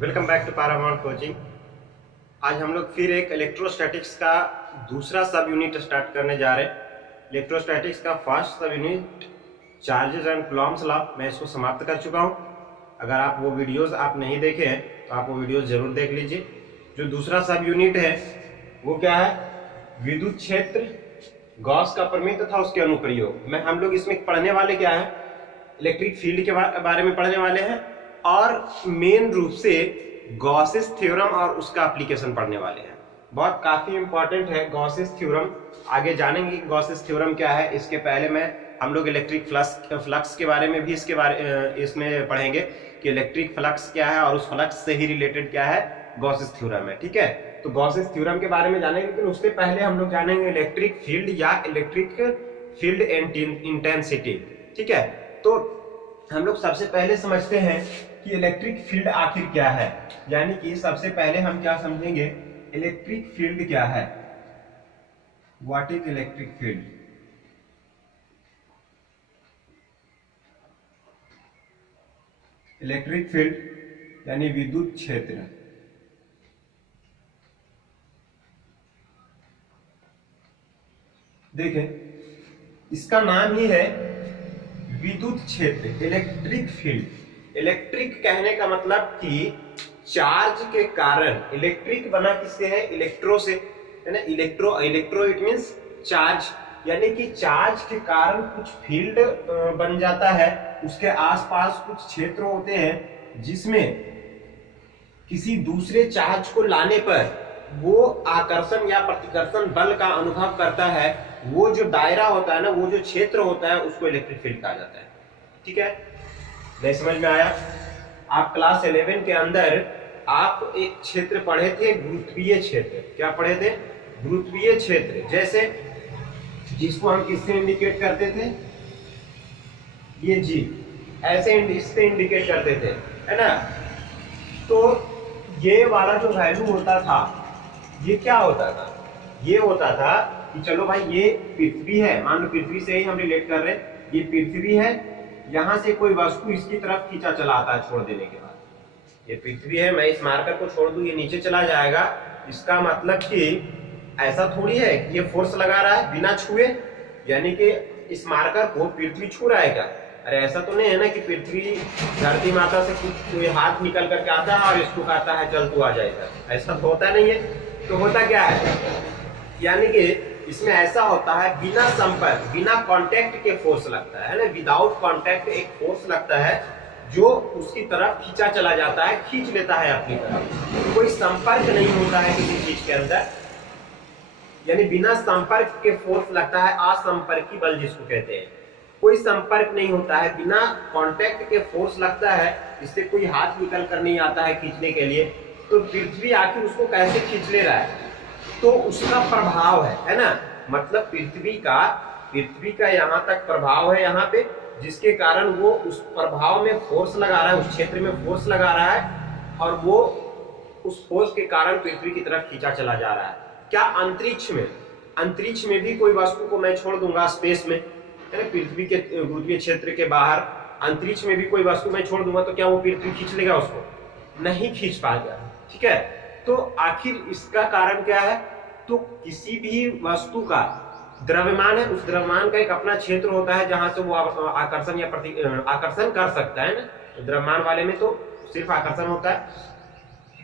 Welcome back to Paramount coaching. आज हम लोग फिर एक इलेक्ट्रोस्टैटिक्स का दूसरा सब यूनिट स्टार्ट करने जा रहे हैं। इलेक्ट्रोस्टैटिक्स का फर्स्ट सब unit charges and Coulomb's law मैं इसको समाप्त कर चुका हूं। अगर आप वो वीडियोस आप नहीं देखे हैं तो आप वो वीडियोस जरूर देख लीजिए। जो दूसरा सब यूनिट है वो क्या है? विद्युत क्षेत्र, गॉस का प्रमेय तथा उसके अनुप्रयोग। मैं हम लोग इसमें पढ़ने वाले क्या है? इलेक्ट्रिक फील्ड के बारे में पढ़ने वाले हैं और मेन रूप से गॉसेस थ्योरम और उसका एप्लीकेशन पढ़ने वाले हैं। बहुत काफी इंपॉर्टेंट है गॉसेस थ्योरम। आगे जानेंगे गॉसेस थ्योरम क्या है। इसके पहले मैं हम लोग इलेक्ट्रिक फ्लक्स के बारे में भी इसमें पढ़ेंगे कि इलेक्ट्रिक फ्लक्स क्या है और उस फ्लक्स से ही रिलेटेड क्या है गॉसेस थ्योरम है। ठीक है, तो गॉसेस थ्योरम के बारे में जानेंगे, लेकिन उससे पहले हम लोग जानेंगे इलेक्ट्रिक फील्ड या इलेक्ट्रिक फील्ड इंटेंसिटी। ठीक है, तो हम लोग सबसे पहले समझते हैं कि इलेक्ट्रिक फील्ड आखिर क्या है। यानी कि सबसे पहले हम क्या समझेंगे, इलेक्ट्रिक फील्ड क्या है। What is electric field? Electric field यानी विद्युत क्षेत्र। देखें, इसका नाम ही है विद्युत क्षेत्र, इलेक्ट्रिक फील्ड। इलेक्ट्रिक कहने का मतलब कि चार्ज के कारण, इलेक्ट्रिक बना किससे है? इलेक्ट्रो से, है ना। इलेक्ट्रो इट मींस चार्ज, यानी कि चार्ज के कारण कुछ फील्ड बन जाता है। उसके आसपास कुछ क्षेत्र होते हैं जिसमें किसी दूसरे चार्ज को लाने पर वो आकर्षण या प्रतिकर्षण बल का अनुभव करता है। वो जो दायरा होता है ना, वो जो क्षेत्र होता है, उसको इलेक्ट्रिक फील्ड कहा जाता है। ठीक है, नहीं समझ में आया? आप क्लास 11 के अंदर आप एक क्षेत्र पढ़े थे, गुरुत्वीय क्षेत्र। क्या पढ़े थे? गुरुत्वीय क्षेत्र। जैसे जिसको हम किससे इंडिकेट करते थे? ये जी, ऐसे इससे इंडिकेट करते थे, है ना। तो ये वाला जो वैल्यू होता था, ये क्या होता था? ये होता था कि चलो भाई ये पृथ्वी है, मान लो पृथ्वी से ही हम रिलेट कर रहे हैं। ये पृथ्वी है, यहां से कोई वस्तु इसकी तरफ खींचा चला आता है छोड़ देने के बाद। ये पृथ्वी है, मैं इस मार्कर को छोड़ दूं, ये नीचे चला जाएगा। इसका मतलब कि ऐसा थोड़ी है कि ये फोर्स लगा रहा है बिना छुए, यानी कि इस मार्कर को पृथ्वी छू रहा है क्या? अरे ऐसा तो नहीं है ना कि पृथ्वी धरती माता से कुछ कोई हाथ निकल करके आता है और इसको कहता है चल तू आ जाएगा। ऐसा तो होता नहीं है। तो होता क्या है, यानी कि इसमें ऐसा होता है बिना संपर्क, बिना कांटेक्ट के फोर्स लगता है ना। विदाउट कांटेक्ट एक फोर्स लगता है जो उसकी तरफ खींचा चला जाता है, खींच लेता है अपनी तरफ। कोई संपर्क नहीं होता है किसी चीज के अंदर, यानी बिना संपर्क के फोर्स लगता है, असंपर्की बल जिसको कहते हैं। कोई संपर्क नहीं होता है, बिना कांटेक्ट के फोर्स लगता है, जिससे कोई हाथ निकल कर नहीं आता है खींचने के लिए। तो पृथ्वी आखिर उसको कैसे खींच ले रहा है? तो उसका प्रभाव है ना। मतलब पृथ्वी का यहाँ तक प्रभाव है यहाँ पे, जिसके कारण वो उस प्रभाव में फोर्स लगा रहा है, उस क्षेत्र में फोर्स लगा रहा है, और वो उस फोर्स के कारण पृथ्वी की तरफ खींचा चला जा रहा है। क्या अंतरिक्ष में भी कोई वस्तु को मैं छोड़ दूंगा स्पेस में, है ना, पृथ्वी के गुरुत्वीय क्षेत्र के बाहर अंतरिक्ष में भी कोई वस्तु मैं छोड़ दूंगा, तो क्या वो पृथ्वी खींच लेगा? उसको नहीं खींच पाएगा। ठीक है, तो आखिर इसका कारण क्या है? तो किसी भी वस्तु का द्रव्यमान है, उस द्रव्यमान का एक अपना क्षेत्र होता है जहां से वो आकर्षण या आकर्षण कर सकता है ना। तो द्रव्यमान वाले में तो सिर्फ आकर्षण होता है,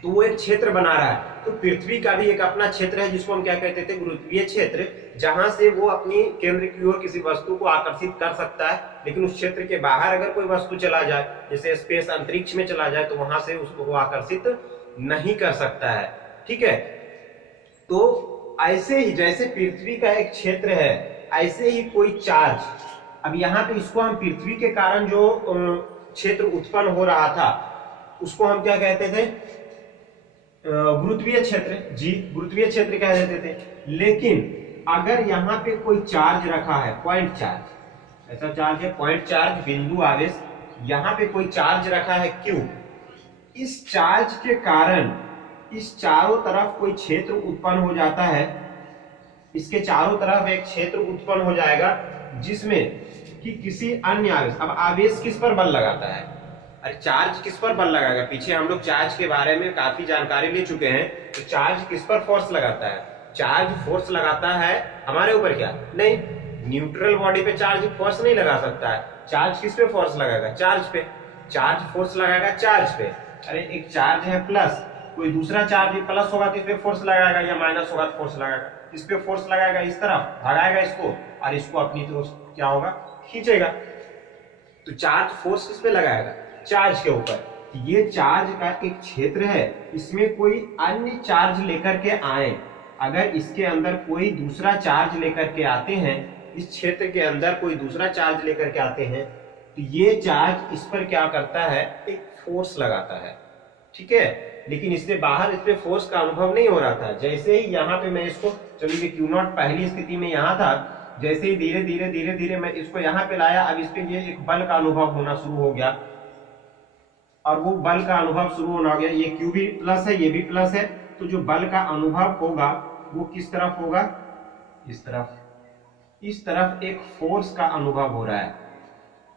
तो वो एक क्षेत्र बना रहा है। तो पृथ्वी का भी एक अपना क्षेत्र है जिसको हम क्या कहते थे? गुरुत्वीय क्षेत्र, जहां से वो अपनी केंद्र की ओर किसी वस्तु को आकर्षित कर सकता है। लेकिन उस क्षेत्र के बाहर अगर कोई वस्तु चला जाए, जैसे स्पेस अंतरिक्ष में चला जाए, तो वहां से उसको वो आकर्षित नहीं कर सकता है। ठीक है, तो ऐसे ही जैसे पृथ्वी का एक क्षेत्र है, ऐसे ही कोई चार्ज, अब यहाँ पे इसको हम पृथ्वी के कारण जो क्षेत्र उत्पन्न हो रहा था, उसको हम क्या कहते थे? गुरुत्वीय क्षेत्र। जी, गुरुत्वीय क्षेत्र कह देते थे। लेकिन अगर यहाँ पे कोई चार्ज रखा है, पॉइंट चार्ज, ऐसा चार्ज है पॉइंट चार्ज, बिंदु आवेश, यहाँ पे कोई चार्ज रखा है Q, इस चार्ज के कारण इस चारों तरफ कोई क्षेत्र उत्पन्न हो जाता है। इसके चारों तरफ एक क्षेत्र उत्पन्न हो जाएगा जिसमें कि किसी अन्य आवेश, अब आवेश किस पर बल लगाता है? अरे चार्ज किस पर बल लगाएगा? पीछे हम लोग चार्ज के बारे में काफी जानकारी ले चुके हैं। तो चार्ज किस पर फोर्स लगाता है? चार्ज फोर्स लगाता है हमारे ऊपर, क्या नहीं, न्यूट्रल बॉडी पे चार्ज फोर्स नहीं लगा सकता है। चार्ज किस पे फोर्स लगाएगा? चार्ज पे। चार्ज फोर्स लगाएगा चार्ज पे। अरे एक चार्ज है प्लस, कोई दूसरा चार्ज भी प्लस होगा तो इस पे फोर्स लगाएगा, या माइनस होगा तो फोर्स लगाएगा। इस पे फोर्स लगाएगा, इस तरफ भगाएगा इसको, और इसको अपनी तरफ क्या होगा, खींचेगा। तो चार्ज फोर्स किस पे लगाएगा? चार्ज के ऊपर। ये चार्ज का एक क्षेत्र है, इसमें कोई अन्य चार्ज लेकर के आए, अगर इसके अंदर कोई दूसरा चार्ज लेकर के आते हैं, इस क्षेत्र के अंदर कोई दूसरा चार्ज लेकर के आते हैं, तो ये चार्ज इस पर क्या करता है, एक फोर्स लगाता है, ठीक है। लेकिन इससे बाहर इस पे फोर्स का अनुभव नहीं हो रहा था। जैसे ही यहाँ पे मैं इसको, चलिए क्यू नॉट पहली स्थिति में यहाँ था, जैसे ही धीरे धीरे धीरे धीरे मैं इसको यहाँ पे लाया, अब इस पे ये एक बल का अनुभव होना शुरू हो गया, और वो बल का अनुभव शुरू होना हो गया। ये क्यू भी प्लस है, ये भी प्लस है, तो जो बल का अनुभव होगा वो किस तरफ होगा, इस तरफ। इस तरफ एक फोर्स का अनुभव हो रहा है,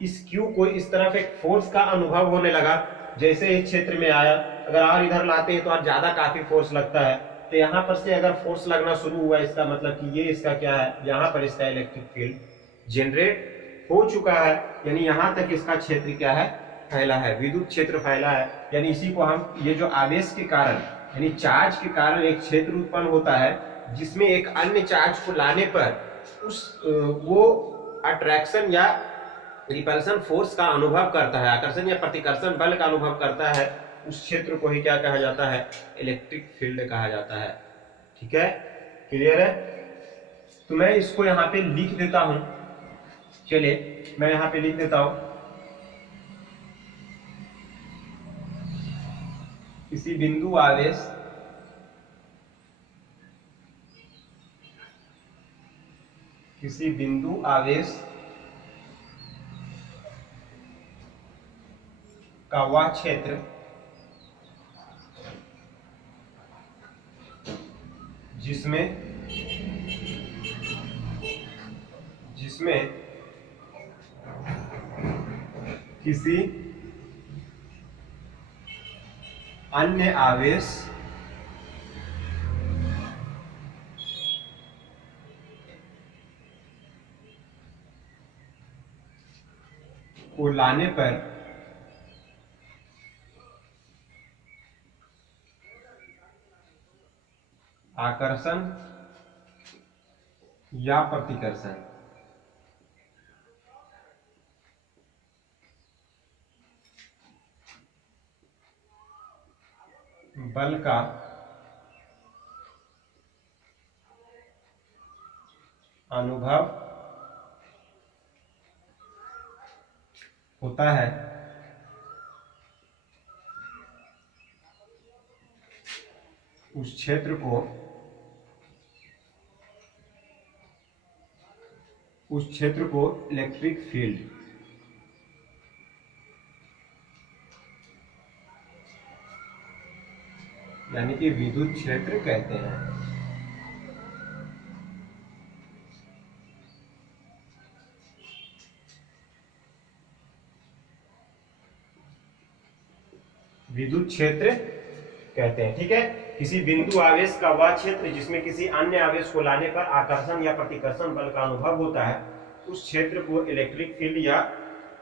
इस क्यू को इस तरफ एक फोर्स का अनुभव होने लगा। जैसे इस क्षेत्र में आया, अगर और इधर लाते हैं तो और ज्यादा काफी फोर्स लगता है, तो यहाँ पर से अगर फोर्स लगना शुरू हुआ, इसका मतलब कि ये इसका क्या है, यहाँ पर इसका इलेक्ट्रिक फील्ड जनरेट हो चुका है, यानी यहाँ तक इसका क्षेत्र क्या है, फैला है, विद्युत क्षेत्र फैला है। यानी इसी को हम, ये जो आवेश के कारण यानी चार्ज के कारण एक क्षेत्र उत्पन्न होता है, जिसमें एक अन्य चार्ज को लाने पर उस वो अट्रैक्शन या रिपल्सन फोर्स का अनुभव करता है, आकर्षण या प्रतिकर्षण बल का अनुभव करता है, उस क्षेत्र को ही क्या कहा जाता है, इलेक्ट्रिक फील्ड कहा जाता है। ठीक है, क्लियर है? तो मैं इसको यहाँ पे लिख देता हूं, चलिए मैं यहाँ पे लिख देता हूं, किसी बिंदु आवेश का वह क्षेत्र जिसमें किसी अन्य आवेश को लाने पर आकर्षण या प्रतिकर्षण बल का अनुभव होता है, उस क्षेत्र को इलेक्ट्रिक फील्ड यानी कि विद्युत क्षेत्र कहते हैं। विद्युत क्षेत्र कहते हैं, ठीक है। किसी बिंदु आवेश का वह क्षेत्र जिसमें किसी अन्य आवेश को लाने पर आकर्षण या प्रतिकर्षण बल का अनुभव होता है, उस क्षेत्र को इलेक्ट्रिक फील्ड या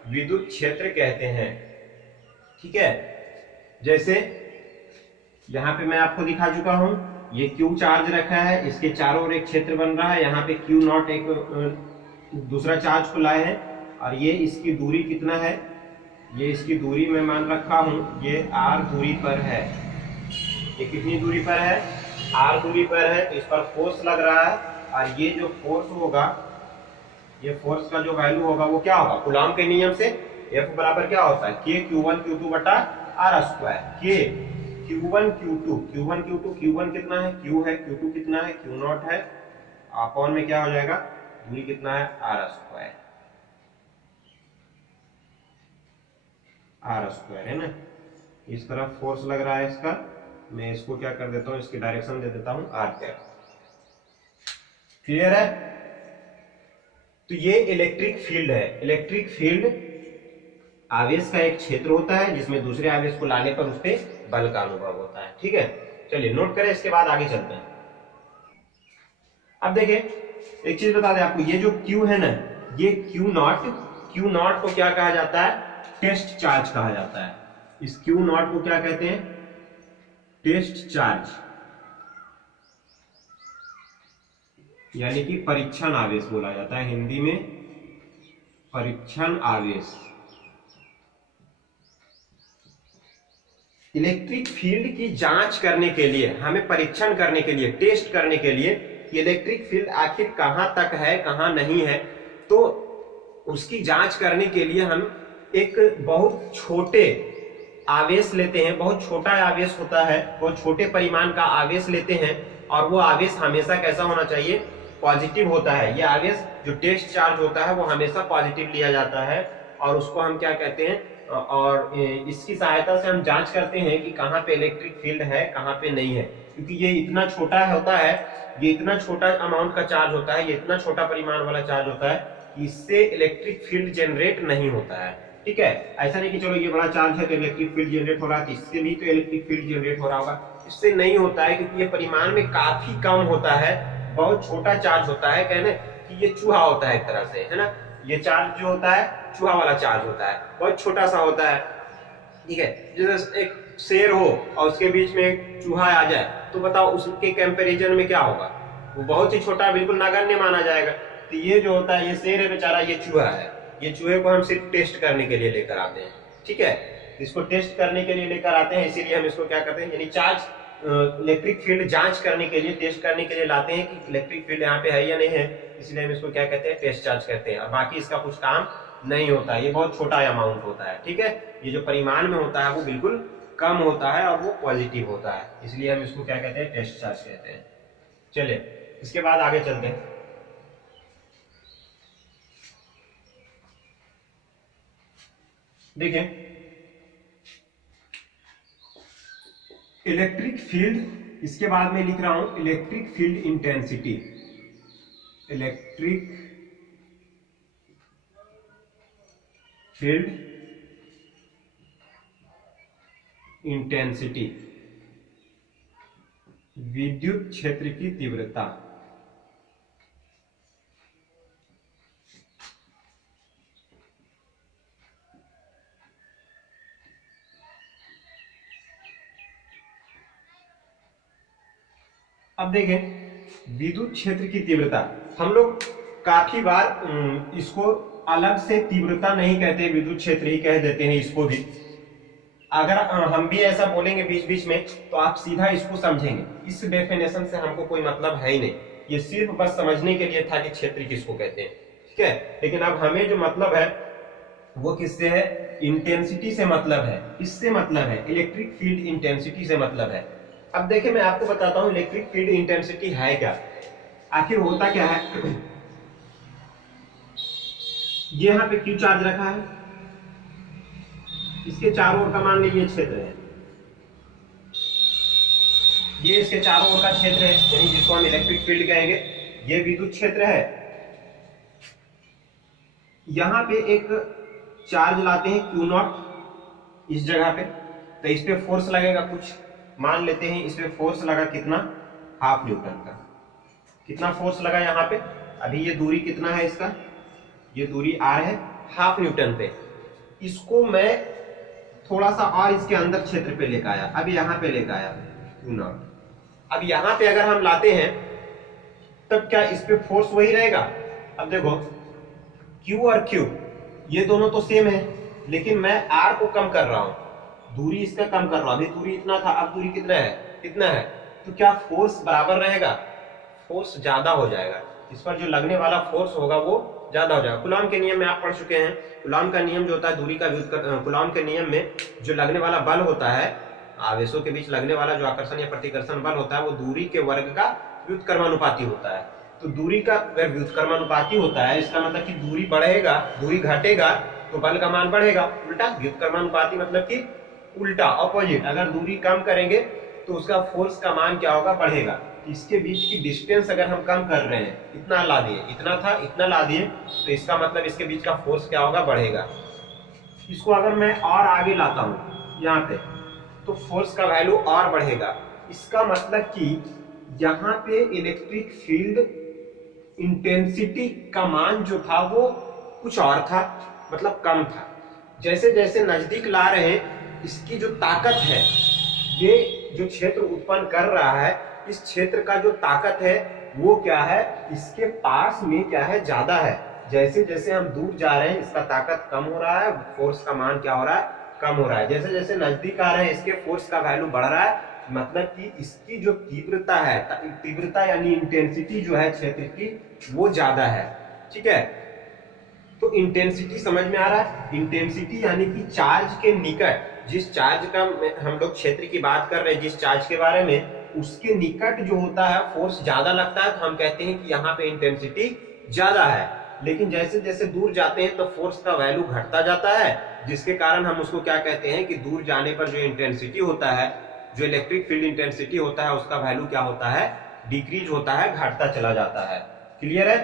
विद्युत क्षेत्र कहते हैं। ठीक है, जैसे यहाँ पे मैं आपको दिखा चुका हूं, ये क्यू चार्ज रखा है, इसके चारों ओर एक क्षेत्र बन रहा है, यहाँ पे क्यू नॉट एक दूसरा चार्ज को लाए हैं, और ये इसकी दूरी कितना है, ये इसकी दूरी मैं मान रखा हूं, ये r दूरी पर है। ये कितनी दूरी पर है, r दूरी पर है, तो इस पर फोर्स लग रहा है, और ये जो फोर्स होगा, ये फोर्स का जो वैल्यू होगा वो क्या होगा, कूलॉम के नियम से F बराबर क्या होता है, K Q1 Q2 बटा R square. K Q1 Q1 कितना है, Q है, Q2 कितना है, Q नॉट है, अपॉन में क्या हो जाएगा, दूरी कितना है, R स्क्वायर है ना। इस तरफ फोर्स लग रहा है इसका, मैं इसको क्या कर देता हूं, इसकी डायरेक्शन दे देता हूं R कैप। क्लियर है? तो ये इलेक्ट्रिक फील्ड है। इलेक्ट्रिक फील्ड आवेश का एक क्षेत्र होता है जिसमें दूसरे आवेश को लाने पर उस पर बल का अनुभव होता है। ठीक है, चलिए नोट करें, इसके बाद आगे चलते हैं। अब देखिए एक चीज बता दें आपको, ये जो Q है ना, ये Q नॉट को क्या कहा जाता है? टेस्ट चार्ज कहा जाता है। इस Q नॉट को क्या कहते हैं? टेस्ट चार्ज, यानी कि परीक्षण आवेश बोला जाता है हिंदी में, परीक्षण आवेश। इलेक्ट्रिक फील्ड की जांच करने के लिए, हमें परीक्षण करने के लिए, टेस्ट करने के लिए कि इलेक्ट्रिक फील्ड आखिर कहां तक है कहां नहीं है, तो उसकी जांच करने के लिए हम एक बहुत छोटे आवेश लेते हैं, बहुत छोटा आवेश होता है, बहुत छोटे परिमाण का आवेश लेते हैं, और वो आवेश हमेशा कैसा होना चाहिए? पॉजिटिव होता है। ये आवेश जो टेस्ट चार्ज होता है वो हमेशा पॉजिटिव लिया जाता है, और उसको हम क्या कहते हैं, और इसकी सहायता से हम जांच करते हैं कि कहाँ पे इलेक्ट्रिक फील्ड है कहाँ पे नहीं है, क्योंकि ये इतना छोटा होता है, ये इतना छोटा अमाउंट का चार्ज होता है, ये इतना छोटा परिमाण वाला चार्ज होता है कि इससे इलेक्ट्रिक फील्ड जनरेट नहीं होता है। ठीक है, ऐसा नहीं कि चलो ये बड़ा चार्ज है तो इलेक्ट्रिक फील्ड जनरेट हो रहा है, इससे भी तो इलेक्ट्रिक फील्ड जनरेट हो रहा होगा, इससे नहीं होता है, क्योंकि ये परिमाण में काफी कम होता है, बहुत छोटा चार्ज होता है। कहने कि ये चूहा होता है एक तरह से, है ना, ये चार्ज जो होता है चूहा वाला चार्ज होता है, बहुत छोटा सा होता है। ठीक है, जैसे एक शेर हो और उसके बीच में एक चूहा आ जाए तो बताओ उसके कंपैरिजन में क्या होगा? वो बहुत ही छोटा, बिल्कुल नगण्य माना जाएगा। तो ये जो होता है, ये शेर है बेचारा, ये चूहा है, ये चूहे को हम सिर्फ टेस्ट करने के लिए लेकर आते हैं। ठीक है, इसको टेस्ट करने के लिए लेकर आते हैं, इसीलिए हम इसको क्या करते हैं, यानी चार्ज इलेक्ट्रिक फील्ड जांच करने के लिए, टेस्ट करने के लिए लाते हैं कि इलेक्ट्रिक फील्ड यहाँ पे है या नहीं है, इसलिए हम इसको क्या कहते हैं? टेस्ट चार्ज कहते हैं। और बाकी इसका कुछ काम नहीं होता है, ये बहुत छोटा अमाउंट होता है। ठीक है, ये जो परिमाण में होता है वो बिल्कुल कम होता है और वो पॉजिटिव होता है, इसलिए हम इसको क्या कहते हैं? टेस्ट चार्ज कहते हैं। चलिए इसके बाद आगे चलते हैं। देखिए इलेक्ट्रिक फील्ड, इसके बाद में लिख रहा हूं electric field intensity. Electric field intensity, विद्युत क्षेत्र की तीव्रता। अब देखें विद्युत क्षेत्र की तीव्रता, हम लोग काफी बार इसको अलग से तीव्रता नहीं कहते, विद्युत क्षेत्र ही कह देते हैं इसको भी। अगर हम भी ऐसा बोलेंगे बीच बीच में तो आप सीधा इसको समझेंगे, इस डेफिनेशन से हमको कोई मतलब है ही नहीं, ये सिर्फ बस समझने के लिए था कि क्षेत्र किसको कहते हैं। ठीक है, लेकिन अब हमें जो मतलब है वो किससे है? इंटेंसिटी से मतलब है, किससे मतलब है? इलेक्ट्रिक फील्ड इंटेंसिटी से मतलब है। अब देखिए मैं आपको बताता हूं इलेक्ट्रिक फील्ड इंटेंसिटी है क्या, आखिर होता क्या है। ये यहाँ पे क्यू चार्ज रखा है, इसके चारों ओर का मान लीजिए क्षेत्र है, ये इसके चारों ओर का क्षेत्र है, यानी जिसको हम इलेक्ट्रिक फील्ड कहेंगे, ये विद्युत क्षेत्र है। यहां पे एक चार्ज लाते हैं क्यू नॉट इस जगह पे, तो इस पे फोर्स लगेगा कुछ, मान लेते हैं इस पे फोर्स लगा कितना? हाफ न्यूटन का। कितना फोर्स लगा यहाँ पे? अभी ये दूरी कितना है इसका? ये दूरी r है, हाफ न्यूटन पे। इसको मैं थोड़ा सा और इसके अंदर क्षेत्र पे लेकर आया, अब यहाँ पे लेकर आया क्यू नॉट। अब यहाँ पे अगर हम लाते हैं तब क्या इस पे फोर्स वही रहेगा? अब देखो Q और Q ये दोनों तो सेम है, लेकिन मैं R को कम कर रहा हूं, दूरी इसका कम कर रहा हूं। अभी दूरी इतना था, अब दूरी कितना है? कितना है? तो क्या फोर्स बराबर रहेगा? फोर्स ज्यादा हो जाएगा, इस पर जो लगने वाला फोर्स होगा वो ज्यादा हो जाएगा। कूलॉम के नियम में आप पढ़ चुके हैं, कूलॉम का नियम जो होता है दूरी का कूलॉम के नियम में जो लगने वाला बल होता है, आवेशों के बीच लगने वाला जो आकर्षण या प्रतिकर्षण बल होता है वो दूरी के वर्ग का व्युत्क्रमानुपाती होता है। तो दूरी का अगर व्युत्क्रमानुपाती होता है, इसका मतलब कि दूरी बढ़ेगा, दूरी घटेगा तो बल का मान बढ़ेगा। उल्टा व्युत्क्रमानुपाती मतलब कि उल्टा, ऑपोजिट। अगर दूरी कम करेंगे तो उसका फोर्स का मान क्या होगा? बढ़ेगा। इसके बीच की डिस्टेंस अगर हम कम कर रहे हैं, इतना ला दिए, इतना था इतना ला दिए, तो इसका मतलब इसके बीच का फोर्स क्या होगा? बढ़ेगा। इसको अगर मैं और आगे लाता हूं यहाँ पे, तो फोर्स का वैल्यू और बढ़ेगा। इसका मतलब कि यहाँ पे इलेक्ट्रिक फील्ड इंटेंसिटी का मान जो था वो कुछ और था, मतलब कम था। जैसे जैसे नजदीक ला रहे हैं, इसकी जो ताकत है, ये जो क्षेत्र उत्पन्न कर रहा है, इस क्षेत्र का जो ताकत है वो क्या है, इसके पास में क्या है, ज्यादा है। जैसे जैसे हम दूर जा रहे हैं इसका ताकत कम हो रहा है, फोर्स का मान क्या हो रहा है, कम हो रहा है। जैसे जैसे नजदीक आ रहे हैं इसके फोर्स का वैल्यू बढ़ रहा है, मतलब कि इसकी जो तीव्रता है, तीव्रता यानी इंटेंसिटी जो है क्षेत्र की, वो ज्यादा है। ठीक है, तो इंटेंसिटी समझ में आ रहा है। इंटेंसिटी यानी कि चार्ज के निकट, जिस चार्ज का हम लोग क्षेत्र की बात कर रहे हैं, जिस चार्ज के बारे में, उसके निकट जो होता है फोर्स ज्यादा लगता है, तो हम कहते हैं कि यहाँ पे इंटेंसिटी ज्यादा है। लेकिन जैसे जैसे दूर जाते हैं तो फोर्स का वैल्यू घटता जाता है, जिसके कारण हम उसको क्या कहते हैं कि दूर जाने पर जो इंटेंसिटी होता है, जो इलेक्ट्रिक फील्ड इंटेंसिटी होता है, उसका वैल्यू क्या होता है, डिक्रीज होता है, घटता चला जाता है। क्लियर है।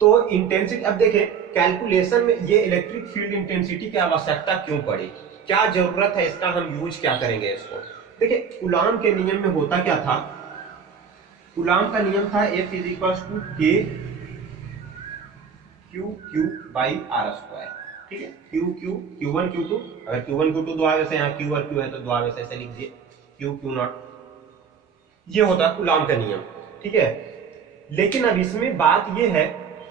तो इंटेंसिटी, अब देखें कैलकुलेशन में ये इलेक्ट्रिक फील्ड इंटेंसिटी की आवश्यकता क्यों पड़ी, क्या जरूरत है इसका, हम यूज क्या करेंगे इसको। देखिए कूलॉम के नियम में होता क्या था, कूलॉम का नियम था F is equal to K Q by R square. ठीक है, Q1 Q2, अगर Q1 Q2 दो आवेश है, यहाँ Q और Q है तो दो आवेश ऐसे लिख दिए, Q नॉट, ये होता कूलॉम का नियम। ठीक है, लेकिन अब इसमें बात ये है,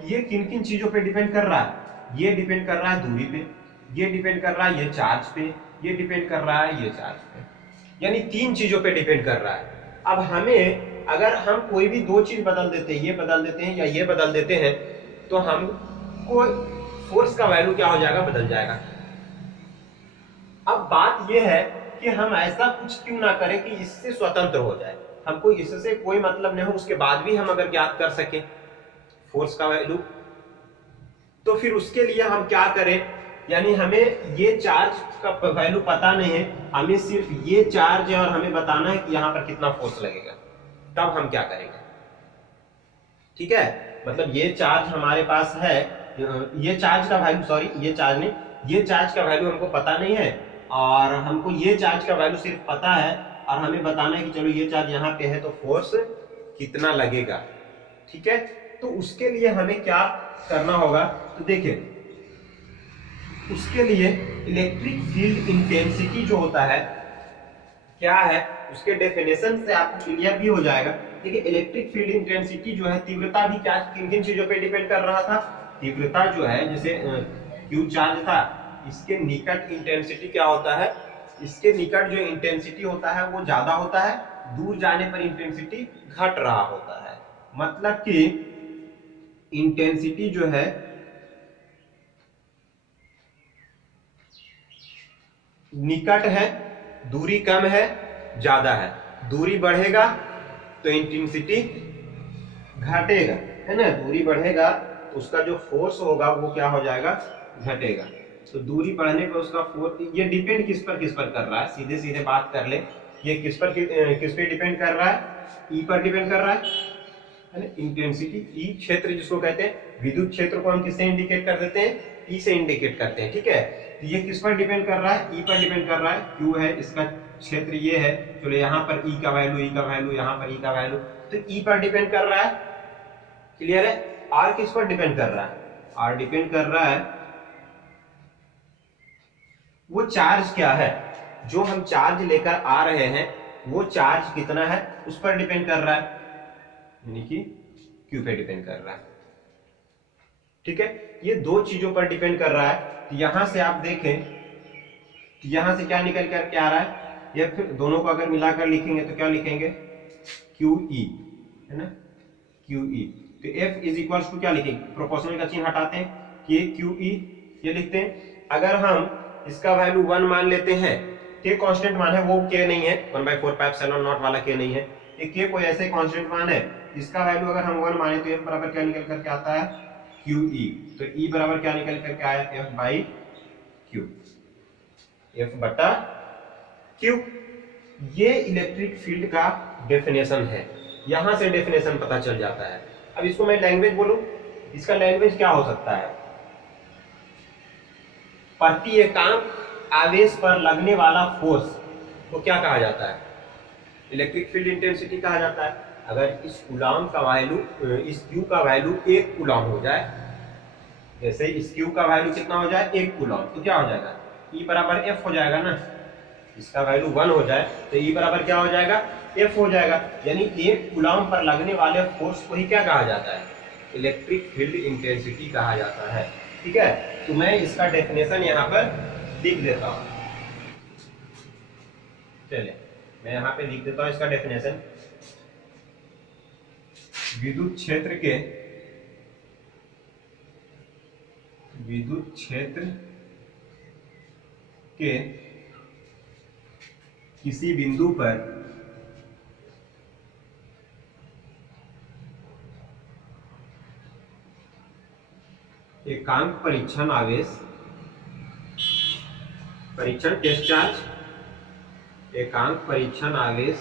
ये किन किन चीजों पे डिपेंड कर रहा है, ये डिपेंड कर रहा है दूरी पे, ये डिपेंड कर रहा है ये चार्ज पे, ये डिपेंड कर रहा है ये चार्ज पे, यानी तीन चीजों पे डिपेंड कर रहा है। अब हमें अगर हम कोई भी दो चीज बदल देते हैं, ये बदल देते हैं या ये बदल देते हैं, तो हमको फोर्स का वैल्यू क्या हो जाएगा, बदल जाएगा। अब बात यह है कि हम ऐसा कुछ क्यों ना करें कि इससे स्वतंत्र हो जाए, हमको इससे कोई मतलब नहीं हो, उसके बाद भी हम अगर ज्ञात कर सके फोर्स का वैल्यू, तो फिर उसके लिए हम क्या करें, यानी हमें ये चार्ज का वैल्यू पता नहीं है, हमें सिर्फ ये चार्ज है और हमें बताना है कि यहाँ पर कितना फोर्स लगेगा, तब हम क्या करेंगे। ठीक है, मतलब ये चार्ज हमारे पास है, ये चार्ज का वैल्यू, सॉरी ये चार्ज नहीं, ये चार्ज का वैल्यू हमको पता नहीं है, और हमको ये चार्ज का वैल्यू सिर्फ पता है, और हमें बताना है कि चलो ये चार्ज यहाँ पे है तो फोर्स कितना लगेगा। ठीक है, तो उसके लिए हमें क्या करना होगा, तो देखिए उसके लिए इलेक्ट्रिक फील्ड इंटेंसिटी जो होता है क्या है, उसके डेफिनेशन से आपको क्लियर भी हो जाएगा। देखिए इलेक्ट्रिक फील्ड इंटेंसिटी जो है, तीव्रता भी क्या किन किन चीजों पे डिपेंड कर रहा था, तीव्रता जो है, जैसे Q चार्ज था, इसके निकट इंटेंसिटी क्या होता है, इसके निकट जो इंटेंसिटी होता है वो ज्यादा होता है, दूर जाने पर इंटेंसिटी घट रहा होता है। मतलब कि इंटेंसिटी जो है निकट है, दूरी कम है, ज्यादा है, दूरी बढ़ेगा तो इंटेंसिटी घटेगा, है ना, दूरी बढ़ेगा तो उसका जो फोर्स होगा वो क्या हो जाएगा, घटेगा। तो दूरी बढ़ने पर उसका फोर्स, ये डिपेंड किस पर कर रहा है, सीधे सीधे बात कर ले, ये किस पे डिपेंड कर रहा है, ई पर डिपेंड कर रहा है ना, इंटेंसिटी, ई क्षेत्र जिसको कहते हैं, विद्युत क्षेत्र को हम किससे इंडिकेट कर देते हैं, ई से इंडिकेट करते हैं। ठीक है, तो ये किस पर डिपेंड कर रहा है, ई पर डिपेंड कर रहा है, क्यू है, इसका क्षेत्र ये है, चलो यहाँ पर ई का वैल्यू, यहाँ पर ई का वैल्यू, तो ई पर डिपेंड कर रहा है। क्लियर है। आर किस पर डिपेंड कर रहा है, आर डिपेंड कर रहा है वो चार्ज क्या है, जो हम चार्ज लेकर आ रहे हैं वो चार्ज कितना है उस पर डिपेंड कर रहा है, यानी कि क्यू पे डिपेंड कर रहा है। ठीक है, ये दो चीजों पर डिपेंड कर रहा है। तो यहां से आप देखें तो यहां से क्या निकल कर के आ रहा है, ये फिर दोनों को अगर मिलाकर लिखेंगे तो क्या लिखेंगे, क्यू ई, है ना, क्यू ई। तो एफ इज इक्वल टू क्या लिखेंगे, प्रोपोर्शनल का चिन्ह हटाते हैं, के क्यू ई ये लिखते हैं। अगर हम इसका वैल्यू 1 मान लेते हैं, के कांस्टेंट मान है, वो के नहीं है, 1/4πε0 वाला के नहीं है, ये के कोई ऐसे कांस्टेंट मान है, इसका वैल्यू अगर हम 1 माने तो एफ बराबर क्या निकल करके आता है, क्यू ई। तो ई बराबर क्या निकल करके आया, एफ बाई क्यू, एफ बटा क्यू। ये इलेक्ट्रिक फील्ड का डेफिनेशन है, यहां से डेफिनेशन पता चल जाता है। अब इसको मैं लैंग्वेज बोलूं, इसका लैंग्वेज क्या हो सकता है, प्रति एकांक आवेश पर लगने वाला फोर्स को क्या कहा जाता है? इलेक्ट्रिक फील्ड इंटेंसिटी कहा जाता है। अगर इस कूलम का वैल्यू, इस Q का वैल्यू 1 कूलम हो जाए, जैसे इस Q का वैल्यू कितना हो जाए 1 कूलम, तो क्या हो जाएगा? E बराबर F हो जाएगा ना। इसका वैल्यू 1 हो जाए तो E बराबर क्या हो जाएगा? F हो जाएगा। यानी 1 कूलम पर लगने वाले फोर्स को ही क्या कहा जाता है? इलेक्ट्रिक फील्ड इंटेंसिटी कहा जाता है। ठीक है, तो मैं इसका डेफिनेशन यहाँ पर लिख देता हूँ। चलिए मैं यहाँ पे लिख देता हूँ इसका डेफिनेशन। विद्युत क्षेत्र के किसी बिंदु पर एकांक परीक्षण आवेश, परीक्षण टेस्ट चार्ज, एकांक परीक्षण आवेश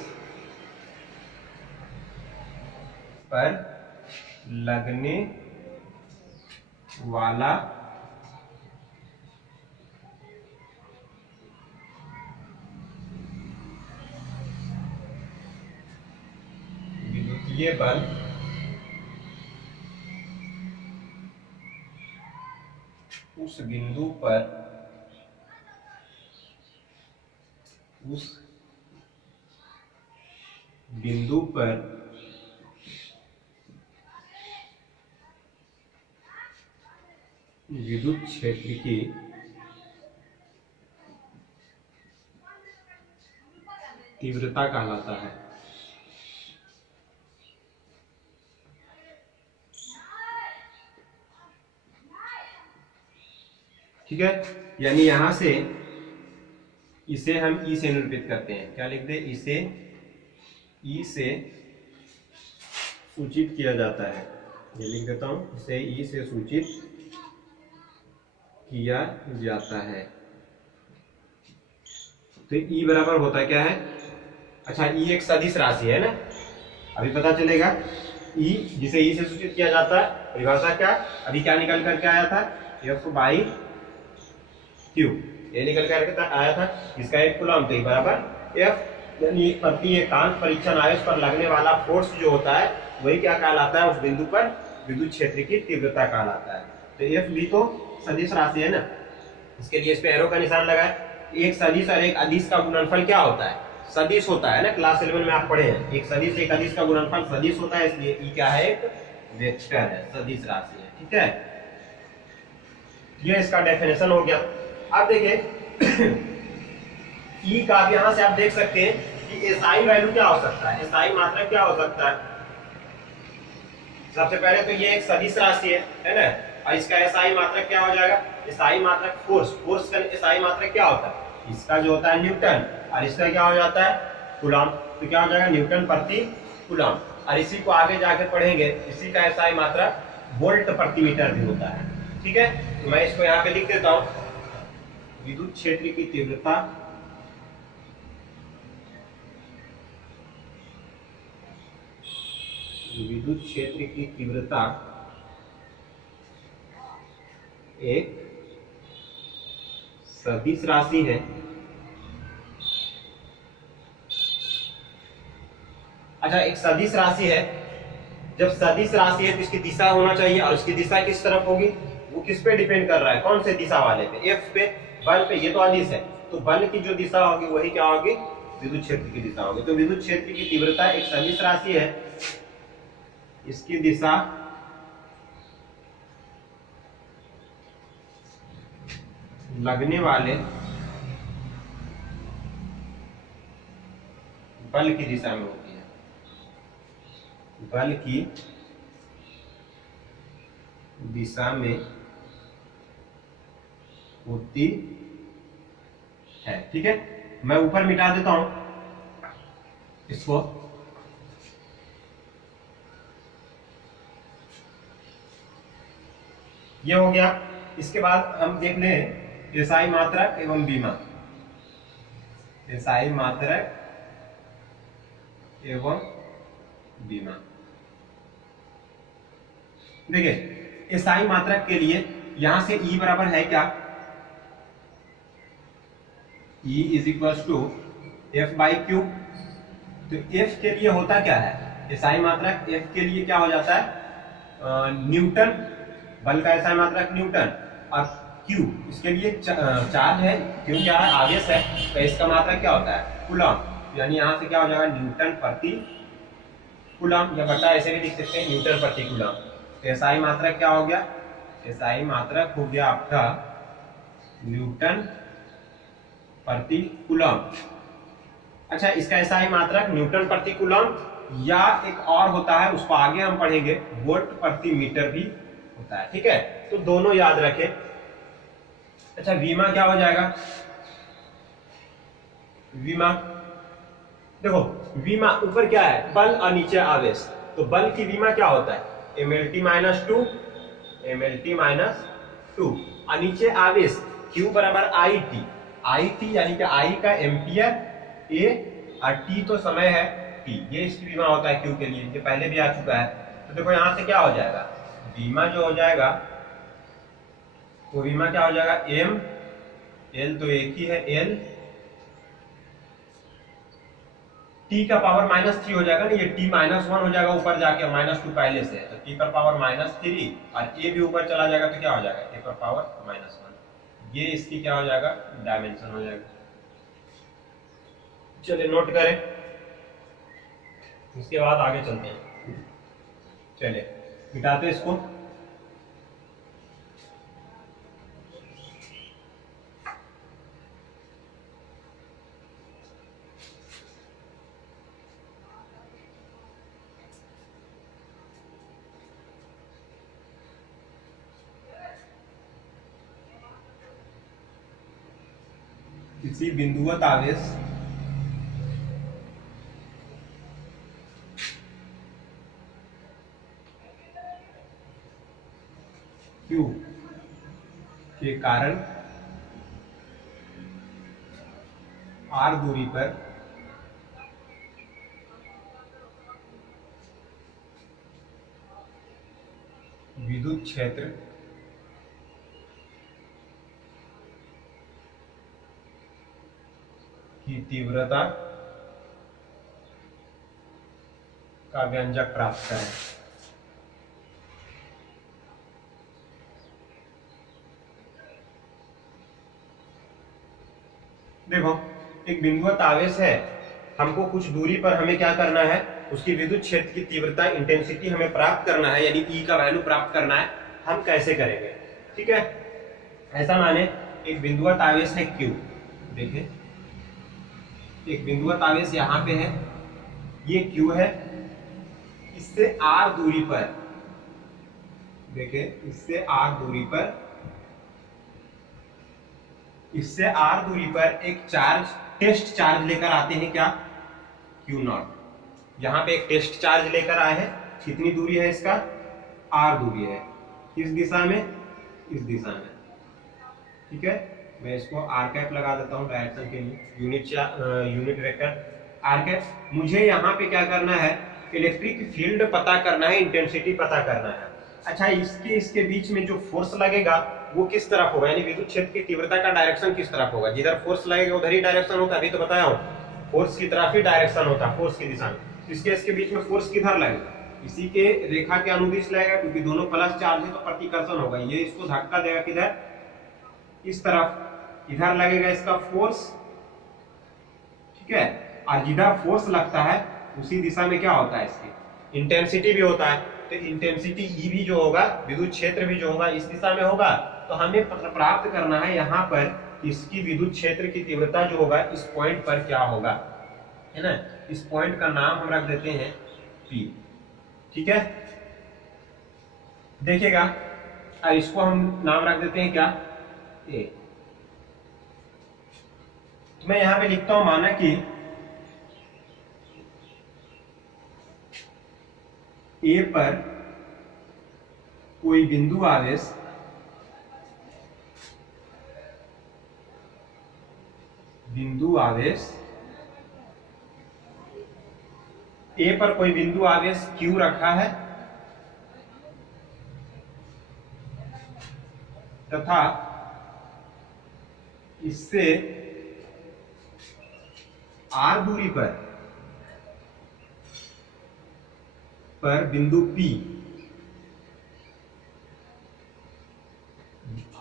पर लगने वाला विद्युतीय बल उस बिंदु पर विद्युत क्षेत्र की तीव्रता कहलाता है। ठीक है, यानी यहां से इसे हम E से निरूपित करते हैं। क्या लिख दे? इसे E से सूचित किया जाता है। ये लिख देता हूं, इसे E से सूचित किया जाता है। तो E बराबर होता क्या है? अच्छा, E एक सदिश राशि है ना, अभी पता चलेगा। E जिसे E से सूचित किया जाता है, परिभाषा क्या? अभी क्या निकल करके आया था? F/Q, ये निकल करके आया था। इसका 1 कूलम, तो E बराबर F, यानी प्रति एकांक परीक्षण आवेश पर लगने वाला फोर्स जो होता है वही क्या कहलाता है? उस बिंदु पर विद्युत क्षेत्र की तीव्रता कहलाता है। तो F भी तो सदिश राशि है ना, इसके लिए इस पे एरो का निशान लगाए। एक सदिश और एक अदिश का गुणनफल क्या होता है? सदिश होता है ना, क्लास 11 में आप पढ़े हैं। एक सदिश एक अदिश का गुणनफल सदिश होता है, इसलिए E क्या है? एक वेक्टर है, सदिश राशि है। ठीक है, ये इसका डेफिनेशन हो गया। अब देखिए E का भी यहां से आप देख सकते हैं कि SI वैल्यू क्या हो सकता है, SI मात्रक क्या हो सकता है। सबसे पहले तो ये एक सदिश राशि है ना, और इसका SI मात्रक क्या हो जाएगा? SI मात्रक फोर्स का SI मात्रक क्या होता है? इसका जो होता है न्यूटन, और इसका क्या हो जाता है? कूलम। तो क्या हो जाएगा? न्यूटन प्रति कूलम। और इसी को आगे जाके पढ़ेंगे, इसी का SI मात्रक वोल्ट प्रति मीटर भी होता है। ठीक है, तो मैं इसको यहाँ पे लिख देता हूँ। विद्युत क्षेत्र की तीव्रता एक सदिश राशि है। अच्छा, एक सदिश राशि है। जब सदिश राशि है तो इसकी दिशा होना चाहिए, और उसकी दिशा किस तरफ होगी? वो किस पे डिपेंड कर रहा है? कौन से दिशा वाले पे? F पे, बल पे। ये तो अदिश है, तो बल की जो दिशा होगी वही क्या होगी? विद्युत क्षेत्र की दिशा होगी। तो विद्युत क्षेत्र की तीव्रता एक सदिश राशि है, इसकी दिशा लगने वाले बल की दिशा में होती है, बल की दिशा में होती है। ठीक है, मैं ऊपर मिटा देता हूं इसको। ये हो गया। इसके बाद हम देख लें SI मात्रक एवं बीमा। SI मात्रक एवं बीमा। देखिए SI मात्रक के लिए यहां से E बराबर है क्या? E is equal to F by Q. तो एफ के लिए होता क्या है, एसआई मात्रक एफ के लिए क्या हो जाता है न्यूटन, बल का एसआई मात्रक न्यूटन, और क्यू इसके लिए चार्ज है, क्यू क्या है आवेश है, तो इसका मात्रक क्या होता है कूलम। यानी यहाँ से क्या हो जाएगा न्यूटन प्रति कूलम, या बटा ऐसे भी लिख सकते हैं न्यूटन प्रति कूलम। तो एसआई मात्रक क्या हो गया, एसआई मात्रक हो गया आपका न्यूटन प्रति कूलम। अच्छा, इसका एसआई मात्रक न्यूटन प्रति कूलम, या एक और होता है उसको आगे हम पढ़ेंगे, वोल्ट प्रति मीटर भी होता है। ठीक है, तो दोनों याद रखें। अच्छा, वीमा क्या हो जाएगा, वीमा देखो, वीमा ऊपर क्या है बल और नीचे आवेश, तो बल की वीमा क्या होता है mlt minus two, mlt minus two, और नीचे आवेश q बराबर it, it यानी कि I का एम्पियर, a और t तो समय है t, ये इसकी बीमा होता है q के लिए, ये पहले भी आ चुका है। तो देखो यहां से क्या हो जाएगा, बीमा जो हो जाएगा वो बीमा क्या हो जाएगा m, l तो एक ही है l, t का पावर माइनस थ्री हो जाएगा ना, ये t माइनस वन हो जाएगा ऊपर जाके, माइनस टू पहले से है तो t पर पावर माइनस थ्री, और a भी ऊपर चला जाएगा तो क्या हो जाएगा a पर पावर माइनस वन, ये इसकी क्या हो जाएगा डायमेंशन हो जाएगा। चलिए नोट करें, उसके बाद आगे चलते हैं। चलिए मिटाते इसको। किसी बिंदुवत आवेश Q के कारण r दूरी पर विद्युत क्षेत्र की तीव्रता का व्यंजक प्राप्त करें। देखो, एक बिंदुवत आवेश है, हमको कुछ दूरी पर हमें क्या करना है, उसकी विद्युत क्षेत्र की तीव्रता इंटेंसिटी हमें प्राप्त करना है, यानी E का वैल्यू प्राप्त करना है। हम कैसे करेंगे, ठीक है, ऐसा माने एक बिंदुवत आवेश है Q, देखिए एक बिंदुवत आवेश यहाँ पे है, ये Q है, इससे R दूरी पर, देखिए इससे R दूरी पर, इससे R दूरी पर एक चार्ज, टेस्ट चार्ज लेकर आते हैं क्या Q नॉट। यहाँ पे एक टेस्ट चार्ज लेकर आए हैं, कितनी दूरी है इसका R दूरी है, किस दिशा में, इस दिशा में। ठीक है, मैं इसको R कैप लगा देता हूँ डायरेक्शन के लिए, यूनिट वेक्टर R कैप। मुझे यहाँ पे क्या करना है, इलेक्ट्रिक फील्ड पता करना है, इंटेंसिटी पता करना है। अच्छा, इसके बीच में जो फोर्स लगेगा वो किस तरफ होगा, यानी विद्युत क्षेत्र की तीव्रता का डायरेक्शन किस तरफ होगा, जिधर फोर्स लगेगा उधर ही डायरेक्शन होता है, अभी तो बताया हूँ फोर्स की तरफ ही डायरेक्शन होता है, फोर्स की दिशा में। इसके बीच में फोर्स किधर लगेगा, इसी के रेखा के अनुदिश लगेगा, क्योंकि दोनों प्लस चार्ज है तो प्रतिकर्षण होगा, ये इसको धक्का देगा किधर, इस तरफ, इधर लगेगा इसका फोर्स। ठीक है, और जिधर फोर्स लगता है उसी दिशा में क्या होता है, इसकी इंटेंसिटी भी होता है। तो इंटेंसिटी ई भी जो होगा, विद्युत क्षेत्र भी जो होगा इस दिशा में होगा। तो हमें प्राप्त करना है यहाँ पर इसकी विद्युत क्षेत्र की तीव्रता जो होगा इस पॉइंट पर क्या होगा, है ना। इस पॉइंट का नाम हम रख देते हैं P। ठीक है, देखिएगा, और इसको हम नाम रख देते हैं क्या, A। तो मैं यहाँ पे लिखता हूं, माना कि A पर कोई बिंदु आवेश A पर कोई बिंदु आवेश Q रखा है, तथा इससे r दूरी पर बिंदु P,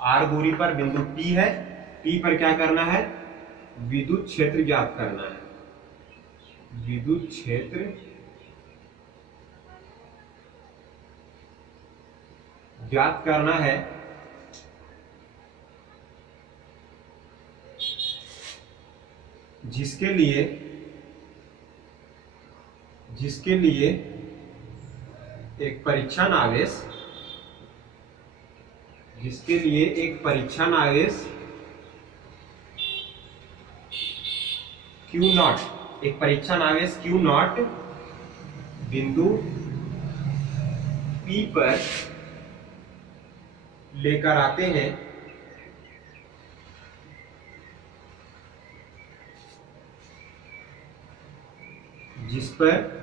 r दूरी पर बिंदु P है, P पर क्या करना है, विद्युत क्षेत्र ज्ञात करना है। विद्युत क्षेत्र ज्ञात करना है, जिसके लिए एक परीक्षण आवेश, Q0, एक परीक्षण आवेश Q0 बिंदु P पर लेकर आते हैं, जिस पर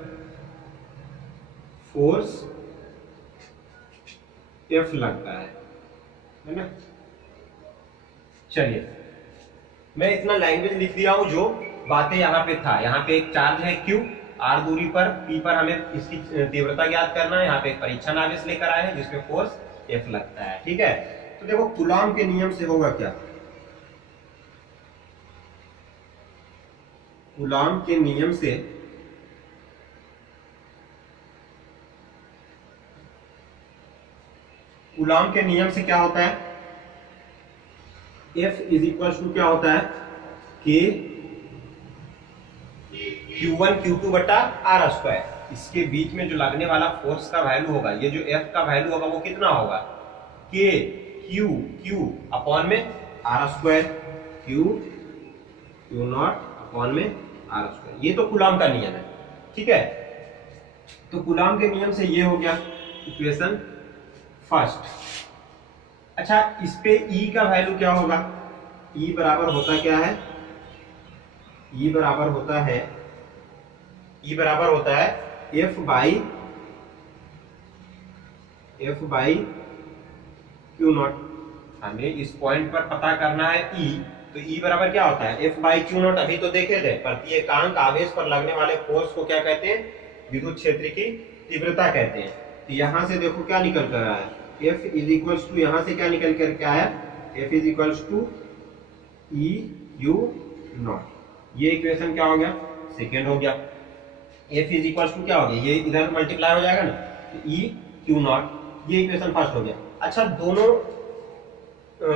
फोर्स F लगता है ना। चलिए मैं इतना लैंग्वेज लिख दिया हूं, जो बातें यहाँ पे था। यहाँ पे एक चार्ज है Q, r दूरी पर, P पर हमें इसकी तीव्रता ज्ञात करना है। यहाँ पे एक परीक्षण आवेश लेकर आए हैं जिसपे फोर्स F लगता है, ठीक है। तो देखो कूलॉम के नियम से होगा क्या, कूलॉम के नियम से क्या होता है, F इज इक्वल टू क्या होता है, K Q1 Q2 बटा R स्क्वायर। इसके बीच में जो लगने वाला फोर्स का वैल्यू होगा, ये जो F का वैल्यू होगा वो कितना होगा, K Q अपॉन में R स्क्वायर, Q0 अपॉन में R स्क्वायर। ये तो कूलॉम का नियम है, ठीक है। तो कूलॉम के नियम से ये हो गया इक्वेशन फर्स्ट। अच्छा, इस पे E का वैल्यू क्या होगा, E बराबर होता क्या है, E बराबर होता है F बाई Q0। हमें इस पॉइंट पर पता करना है E, तो E बराबर क्या होता है, F बाई Q0। अभी तो देखे थे, प्रत्येकांक आवेश पर लगने वाले फोर्स को क्या कहते हैं, विद्युत क्षेत्र की तीव्रता कहते हैं। तो यहां से देखो क्या निकल कर रहा है, F इज इक्वल टू, यहां से क्या निकल कर क्या है, F is equal to EU0। ये इक्वेशन क्या हो गया, सेकेंड हो गया। F इज इक्वल टू क्या हो गया, ये इधर मल्टीप्लाई हो जाएगा ना, तो EQ0, ये इक्वेशन फर्स्ट हो गया। अच्छा, दोनों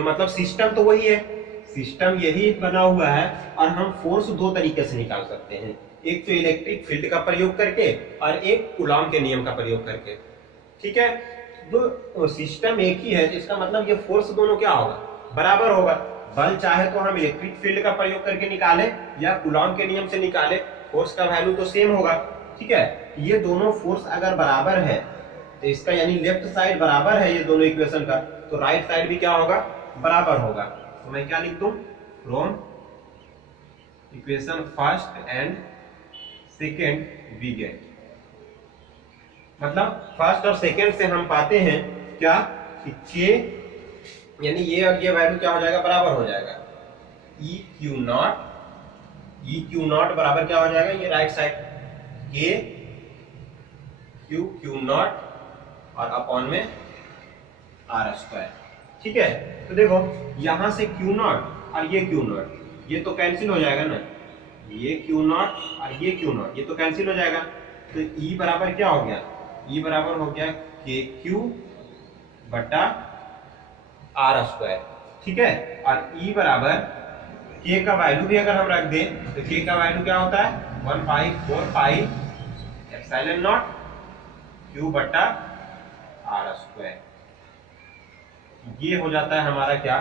मतलब सिस्टम तो वही है, सिस्टम यही बना हुआ है, और हम फोर्स दो तरीके से निकाल सकते हैं, एक तो इलेक्ट्रिक फील्ड का प्रयोग करके और एक कूलॉम के नियम का प्रयोग करके, ठीक है। तो सिस्टम एक ही है, इसका मतलब ये फोर्स दोनों क्या होगा, बराबर होगा। बल चाहे तो हम इलेक्ट्रिक फील्ड का प्रयोग करके निकाले या कूलॉम के नियम से निकाले, फोर्स का वैल्यू तो सेम होगा, ठीक है। ये दोनों फोर्स अगर बराबर है तो इसका यानी लेफ्ट साइड बराबर है ये दोनों इक्वेशन का, तो राइट साइड भी क्या होगा, बराबर होगा। तो मैं क्या लिख दूं, from equation first and second we get, मतलब फर्स्ट और सेकेंड से हम पाते हैं क्या कि K यानी ये और ये वैल्यू क्या हो जाएगा, बराबर हो जाएगा। EQ0 बराबर क्या हो जाएगा, ये राइट साइड K Q0 और अपॉन में R स्क्वायर, ठीक है। तो देखो यहां से Q0 और ये Q0 ये तो कैंसिल हो जाएगा ना, ये Q0 और ये Q0 ये तो कैंसिल हो जाएगा। तो E बराबर क्या हो गया, E बराबर हो गया KQ बटा R स्क्वायर, ठीक है। और E बराबर K का वैल्यू भी अगर हम रख दें तो K का वैल्यू क्या होता है, 1/4 पाई एप्सिलॉन नॉट Q बटा R स्क्वायर। ये हो जाता है हमारा क्या,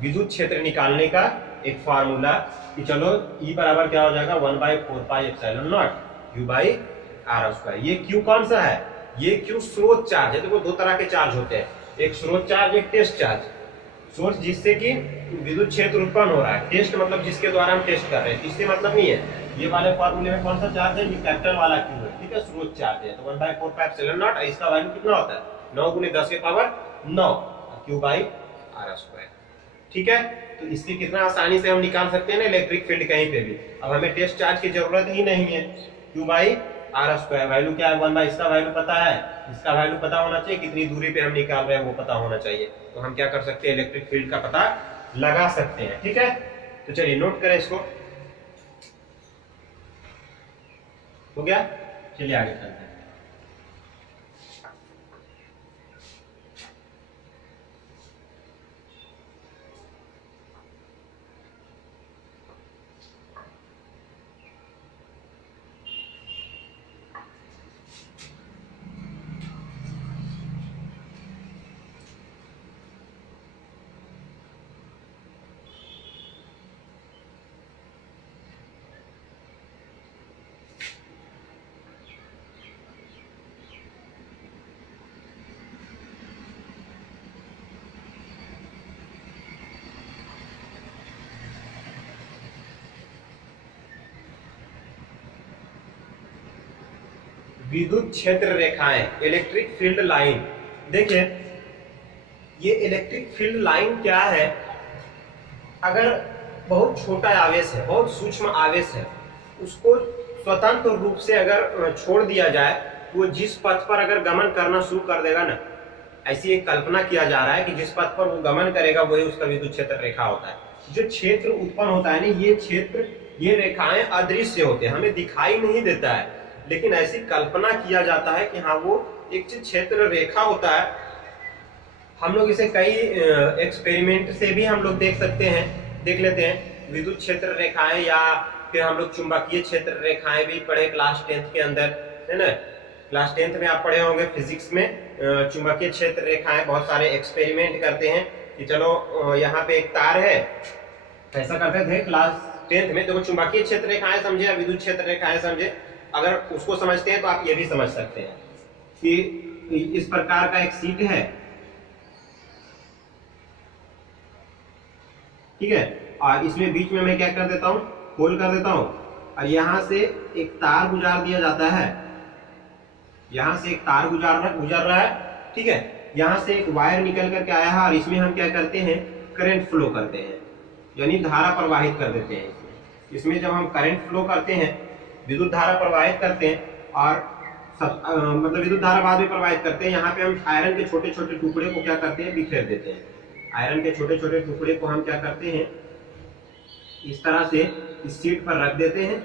विद्युत क्षेत्र निकालने का एक फार्मूला, कि चलो E बराबर क्या हो जाएगा, 1/4 pi epsilon not Q by R square. ये Q कौन सा है, ये Q स्रोत चार्ज है। देखो दो तरह के चार्ज होते हैं, एक स्रोत चार्ज, एक टेस्ट चार्ज। सोर्स जिससे कि विद्युत क्षेत्र उत्पन्न हो रहा है, टेस्ट मतलब जिसके द्वारा हम टेस्ट कर रहे हैं, इससे मतलब नहीं है। ये वाले फार्मूले में कौन सा चार्ज है, ये कैपिटल वाला Q है, ठीक है, स्रोत चार्ज है। तो 1/4 पाई एप्सिलॉन नॉट, इसका वैल्यू कितना होता है, 9 × 10⁻⁹ Q बाई R स्क्वायर, ठीक है। तो इससे कितना आसानी से हम निकाल सकते हैं ना इलेक्ट्रिक फील्ड कहीं पे भी। अब हमें टेस्ट चार्ज की जरूरत ही नहीं है, क्यों भाई, आर स्क्वायर वैल्यू क्या है 1/, इसका वैल्यू पता है, इसका वैल्यू पता होना चाहिए, कितनी दूरी पे हम निकाल रहे हैं वो पता होना चाहिए, तो हम क्या कर सकते हैं इलेक्ट्रिक फील्ड का पता लगा सकते हैं। ठीक है, तो चलिए नोट करें इसको, हो गया, चलिए आगे चलते हैं। विद्युत क्षेत्र रेखाएं, इलेक्ट्रिक फील्ड लाइन। देखिए ये इलेक्ट्रिक फील्ड लाइन क्या है, अगर बहुत छोटा आवेश है, बहुत सूक्ष्म आवेश है, उसको स्वतंत्र रूप से अगर छोड़ दिया जाए तो वो जिस पथ पर अगर गमन करना शुरू कर देगा ना, ऐसी एक कल्पना किया जा रहा है कि जिस पथ पर वो गमन करेगा वही उसका विद्युत क्षेत्र रेखा होता है। जो क्षेत्र उत्पन्न होता है ना, ये क्षेत्र, ये रेखाएं अदृश्य होते हैं, हमें दिखाई नहीं देता है, लेकिन ऐसी कल्पना किया जाता है कि हाँ वो एक क्षेत्र रेखा होता है। हम लोग इसे कई एक्सपेरिमेंट से भी हम लोग देख सकते हैं, देख लेते हैं विद्युत क्षेत्र रेखाएं, या फिर हम लोग चुंबकीय क्षेत्र रेखाएं भी पढ़े क्लास 10th के अंदर, है ना, क्लास 10th में आप पढ़े होंगे फिजिक्स में चुंबकीय क्षेत्र रेखाएं बहुत सारे एक्सपेरिमेंट करते हैं कि चलो यहाँ पे एक तार है, ऐसा करते थे क्लास 10th में। देखो चुंबकीय क्षेत्र रेखाएं समझे या विद्युत क्षेत्र रेखाएं समझे, अगर उसको समझते हैं तो आप ये भी समझ सकते हैं कि इस प्रकार का एक सीट है, ठीक है, और इसमें बीच में मैं क्या कर देता हूं, होल कर देता हूं, और यहां से एक तार गुजार दिया जाता है, यहां से एक तार गुजर रहा है, ठीक है, यहां से एक वायर निकल करके आया है, और इसमें हम क्या करते हैं, करंट फ्लो करते हैं, यानी धारा प्रवाहित कर देते हैं। इसमें जब हम करंट फ्लो करते हैं, विद्युत धारा प्रवाहित करते हैं, और मतलब विद्युत धारा बाद में प्रवाहित करते हैं, यहाँ पे हम आयरन के छोटे छोटे टुकड़े को क्या करते हैं, बिखेर देते हैं। आयरन के छोटे छोटे टुकड़े को हम क्या करते हैं, इस तरह से इस शीट पर रख देते हैं,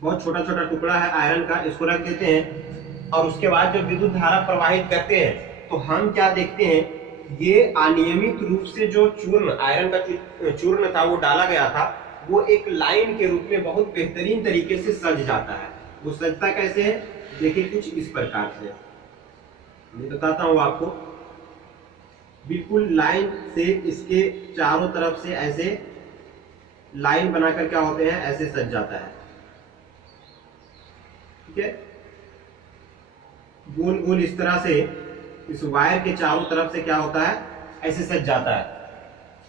बहुत छोटा छोटा टुकड़ा है आयरन का, इसको रख देते हैं, और उसके बाद जब विद्युत धारा प्रवाहित करते हैं तो हम क्या देखते हैं, ये अनियमित रूप से जो चूर्ण, आयरन का चूर्ण था वो डाला गया था, वो एक लाइन के रूप में बहुत बेहतरीन तरीके से सज जाता है। वो सजता कैसे है, देखिए कुछ इस प्रकार से, मैं बताता हूँ आपको, बिल्कुल लाइन से इसके चारों तरफ से ऐसे लाइन बनाकर क्या होते हैं, ऐसे सज जाता है, ठीक है, गोल गोल इस तरह से इस वायर के चारों तरफ से क्या होता है, ऐसे सज जाता है।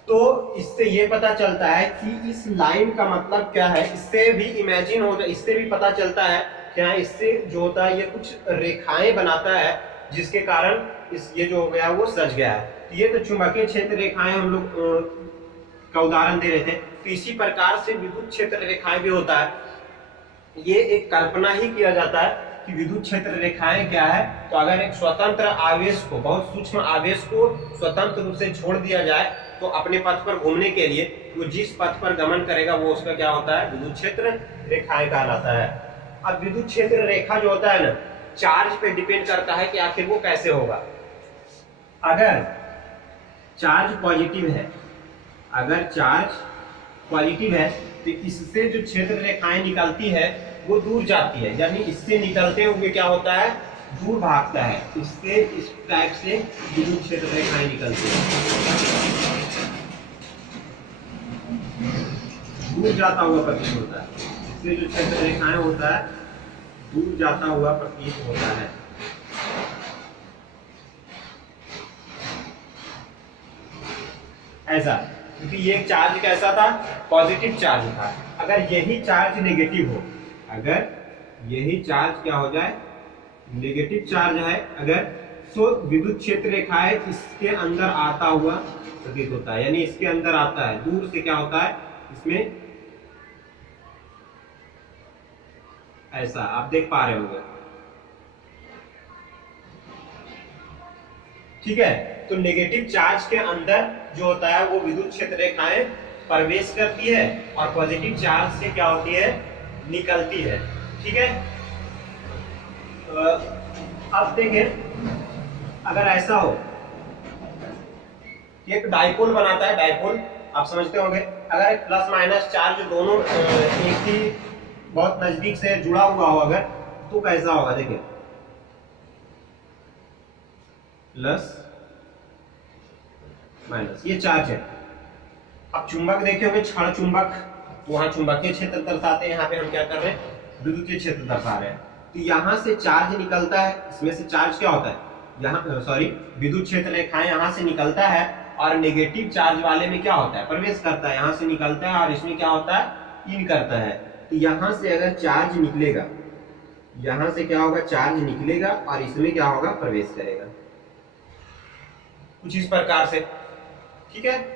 तो इससे ये पता चलता है कि इस लाइन का मतलब क्या है, इससे भी इमेजिन होता है, इससे भी पता चलता है क्या, इससे जो होता है ये कुछ रेखाएं बनाता है, जिसके कारण इस ये जो हो गया वो सज गया है। तो ये तो चुंबकीय क्षेत्र रेखाएं हम लोग का उदाहरण दे रहे थे। तो इसी प्रकार से विद्युत क्षेत्र रेखाएं भी होता है। ये एक कल्पना ही किया जाता है कि विद्युत क्षेत्र रेखाएं क्या है, तो अगर एक स्वतंत्र आवेश को, बहुत सूक्ष्म आवेश को स्वतंत्र रूप से छोड़ दिया जाए तो अपने पथ पर घूमने के लिए वो जिस पथ पर गमन करेगा वो उसका क्या होता है, विद्युत क्षेत्र रेखाएं कहलाता है। अब विद्युत क्षेत्र रेखा जो होता है ना, चार्ज पे डिपेंड करता है कि आखिर वो कैसे होगा। अगर चार्ज पॉजिटिव है, अगर चार्ज पॉजिटिव है तो इससे जो क्षेत्र रेखाएं निकलती है वो दूर जाती है, यानी इससे निकलते हुए क्या होता है, दूर भागता है, इससे इस टाइप से विद्युत क्षेत्र रेखाएं निकलती है, दूर जाता हुआ प्रतीत होता है, इससे जो क्षेत्र रेखाएं होता है दूर जाता हुआ प्रतीत होता है। ऐसा, क्योंकि ये चार्ज कैसा था, पॉजिटिव चार्ज था। अगर यही चार्ज नेगेटिव हो, अगर यही चार्ज क्या हो जाए, नेगेटिव चार्ज है अगर, सो विद्युत क्षेत्र रेखाएं इसके अंदर आता हुआ प्रतीत होता है, यानी इसके अंदर आता है, दूर से क्या होता है इसमें ऐसा आप देख पा रहे होंगे। ठीक है, तो नेगेटिव चार्ज के अंदर जो होता है वो विद्युत क्षेत्र रेखाएं प्रवेश करती है और पॉजिटिव चार्ज से क्या होती है, निकलती है। ठीक है, अब देखें, अगर ऐसा हो कि एक डाइपोल बनाता है, डाइपोल आप समझते होंगे, अगर एक प्लस माइनस चार्ज दोनों एक ही बहुत नजदीक से जुड़ा हुआ हो अगर, तो कैसा होगा, देखिए प्लस माइनस ये चार्ज है। अब चुंबक देखे होंगे, क्षण चुंबक, वहां चुंबकीय क्षेत्र दर्शाते हैं, यहाँ पे हम क्या कर रहे हैं, विद्युतीय क्षेत्र दर्शा रहे हैं। तो यहां से चार्ज निकलता है, इसमें से चार्ज क्या होता है, यहाँ सॉरी विद्युत क्षेत्र रेखाएं यहां से निकलता है और नेगेटिव चार्ज वाले में क्या होता है, प्रवेश करता है, यहां से निकलता है और इसमें क्या होता है, इन करता है। तो यहां से अगर चार्ज निकलेगा, यहां से क्या होगा, चार्ज निकलेगा और इसमें क्या होगा, प्रवेश करेगा, कुछ इस प्रकार से। ठीक है,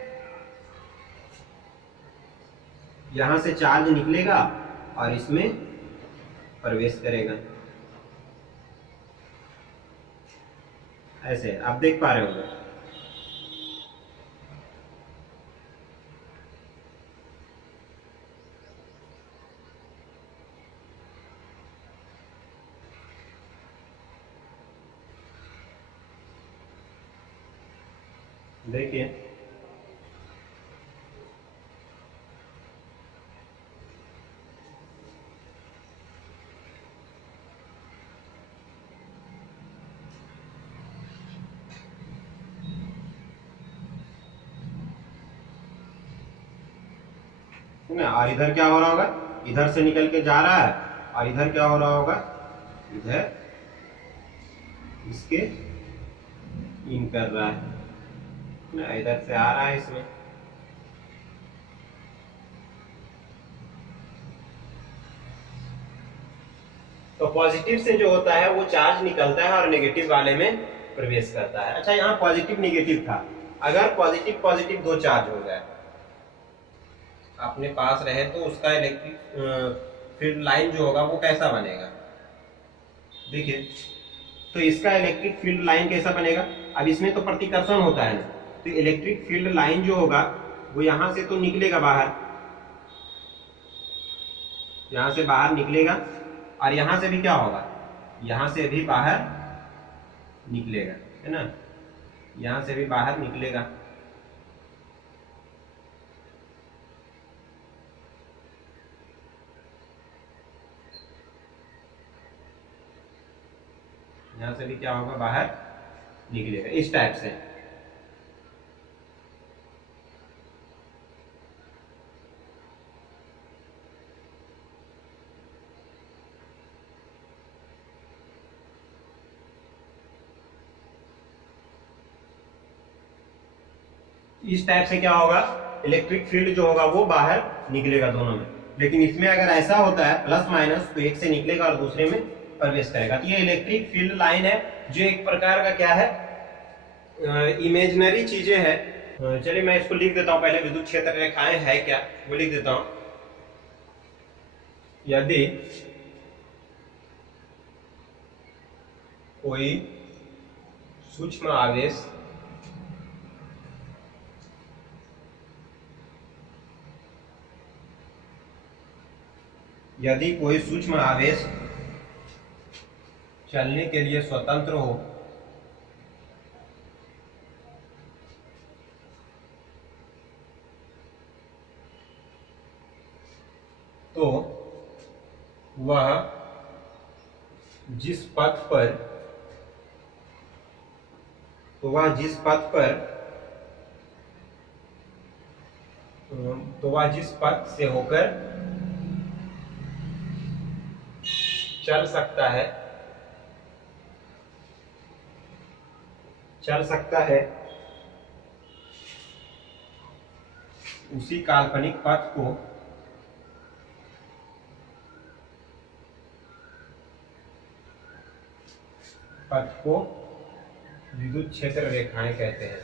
यहां से चार्ज निकलेगा और इसमें प्रवेश करेगा, ऐसे आप देख पा रहे होंगे। देखिए और इधर क्या हो रहा होगा, इधर से निकल के जा रहा है और इधर क्या हो रहा होगा, इधर इसके इन कर रहा है ना, इधर से आ रहा है इसमें। तो पॉजिटिव से जो होता है वो चार्ज निकलता है और नेगेटिव वाले में प्रवेश करता है। अच्छा, यहाँ पॉजिटिव नेगेटिव था, अगर पॉजिटिव पॉजिटिव दो चार्ज हो जाए अपने पास रहे तो उसका इलेक्ट्रिक फील्ड लाइन जो होगा वो कैसा बनेगा, देखिए। तो इसका इलेक्ट्रिक फील्ड लाइन कैसा बनेगा, अब इसमें तो प्रतिकर्षण होता है ना, तो इलेक्ट्रिक फील्ड लाइन जो होगा वो यहां से तो निकलेगा बाहर, यहां से बाहर निकलेगा और यहां से भी क्या होगा, यहां से भी बाहर निकलेगा, है ना, यहां से भी बाहर निकलेगा। यहां से भी क्या होगा, बाहर निकलेगा, इस टाइप से। इस टाइप से क्या होगा, इलेक्ट्रिक फील्ड जो होगा वो बाहर निकलेगा दोनों में। लेकिन इसमें अगर ऐसा होता है प्लस माइनस, तो एक से निकलेगा और दूसरे में प्रवेश करेगा। तो ये इलेक्ट्रिक फील्ड लाइन है, जो एक प्रकार का क्या है, इमेजिनरी चीजें है। चलिए मैं इसको लिख देता हूं, पहले विद्युत क्षेत्र रेखाएं है क्या वो लिख देता हूं। यदि कोई सूक्ष्म आवेश यदि कोई सूक्ष्म आवेश चलने के लिए स्वतंत्र हो तो वह जिस पथ से होकर चल सकता है उसी काल्पनिक पथ को विद्युत क्षेत्र रेखाएं कहते हैं,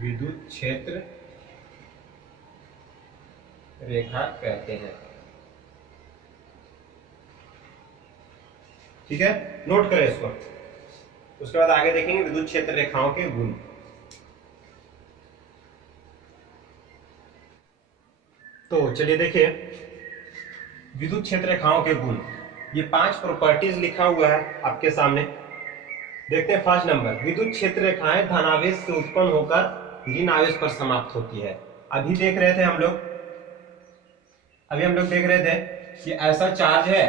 विद्युत क्षेत्र रेखा कहते हैं। ठीक है, नोट करें इसको। उसके बाद आगे देखेंगे विद्युत क्षेत्र रेखाओं के गुण। तो चलिए देखिए विद्युत क्षेत्र रेखाओं के गुण। ये 5 प्रॉपर्टीज लिखा हुआ है आपके सामने। देखते हैं फर्स्ट नंबर, विद्युत क्षेत्र रेखाएं धनावेश से उत्पन्न होकर ऋण आवेश पर समाप्त होती है। अभी देख रहे थे हम लोग देख रहे थे कि ऐसा चार्ज है,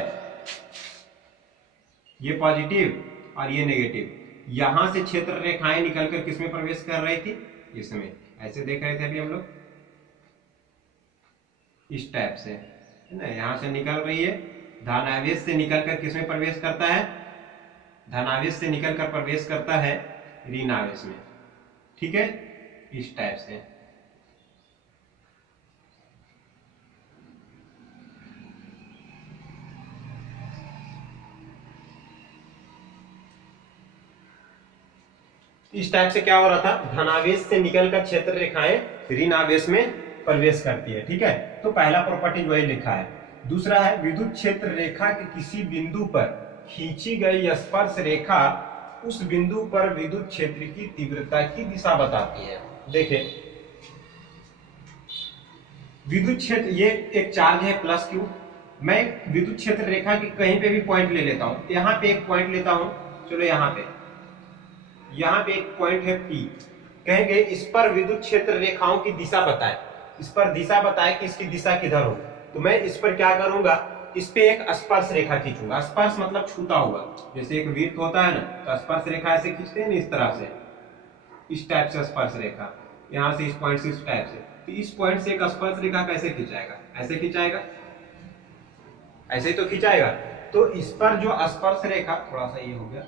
ये पॉजिटिव और ये नेगेटिव, यहां से क्षेत्र रेखाएं निकलकर किसमें प्रवेश कर रही थी, इसमें। ऐसे देख रहे थे अभी हम लोग, इस टाइप से, है ना, यहां से निकल रही है, धनावेश से निकलकर किसमें प्रवेश करता है, धनावेश से निकलकर प्रवेश करता है ऋण आवेश में। ठीक है, इस टाइप से। इस टाइप से क्या हो रहा था, धनावेश से निकलकर क्षेत्र रेखाएं ऋण आवेश में प्रवेश करती है। ठीक है, तो पहला प्रॉपर्टी वही लिखा है। दूसरा है, विद्युत क्षेत्र रेखा के किसी बिंदु पर खींची गई स्पर्श रेखा उस बिंदु पर विद्युत क्षेत्र की तीव्रता की दिशा बताती है। देखिए विद्युत क्षेत्र, ये एक चार्ज है प्लस क्यू, मैं विद्युत क्षेत्र रेखा की कहीं पे भी पॉइंट ले लेता हूं। यहाँ पे एक पॉइंट लेता हूं, चलो यहाँ पे एक पॉइंट है P, कहेंगे इस पर विद्युत क्षेत्र रेखाओं की दिशा बताए, इस पर दिशा बताए कि इसकी दिशा किधर हो। तो मैं इस पर क्या करूंगा, इस पे एक स्पर्श रेखा खींचूंगा। स्पर्श मतलब छूता हुआ, जैसे एक वृत्त होता है ना, तो स्पर्श रेखा ऐसे खींचते हैं ना, इस तरह से, इस टाइप से स्पर्श रेखा, यहां से इस पॉइंट से इस टाइप से। तो इस पॉइंट से एक स्पर्श रेखा कैसे खींचाएगा, ऐसे खींचाएगा, ऐसे ही तो खींचाएगा। तो इस पर जो स्पर्श रेखा, थोड़ा सा ये हो गया,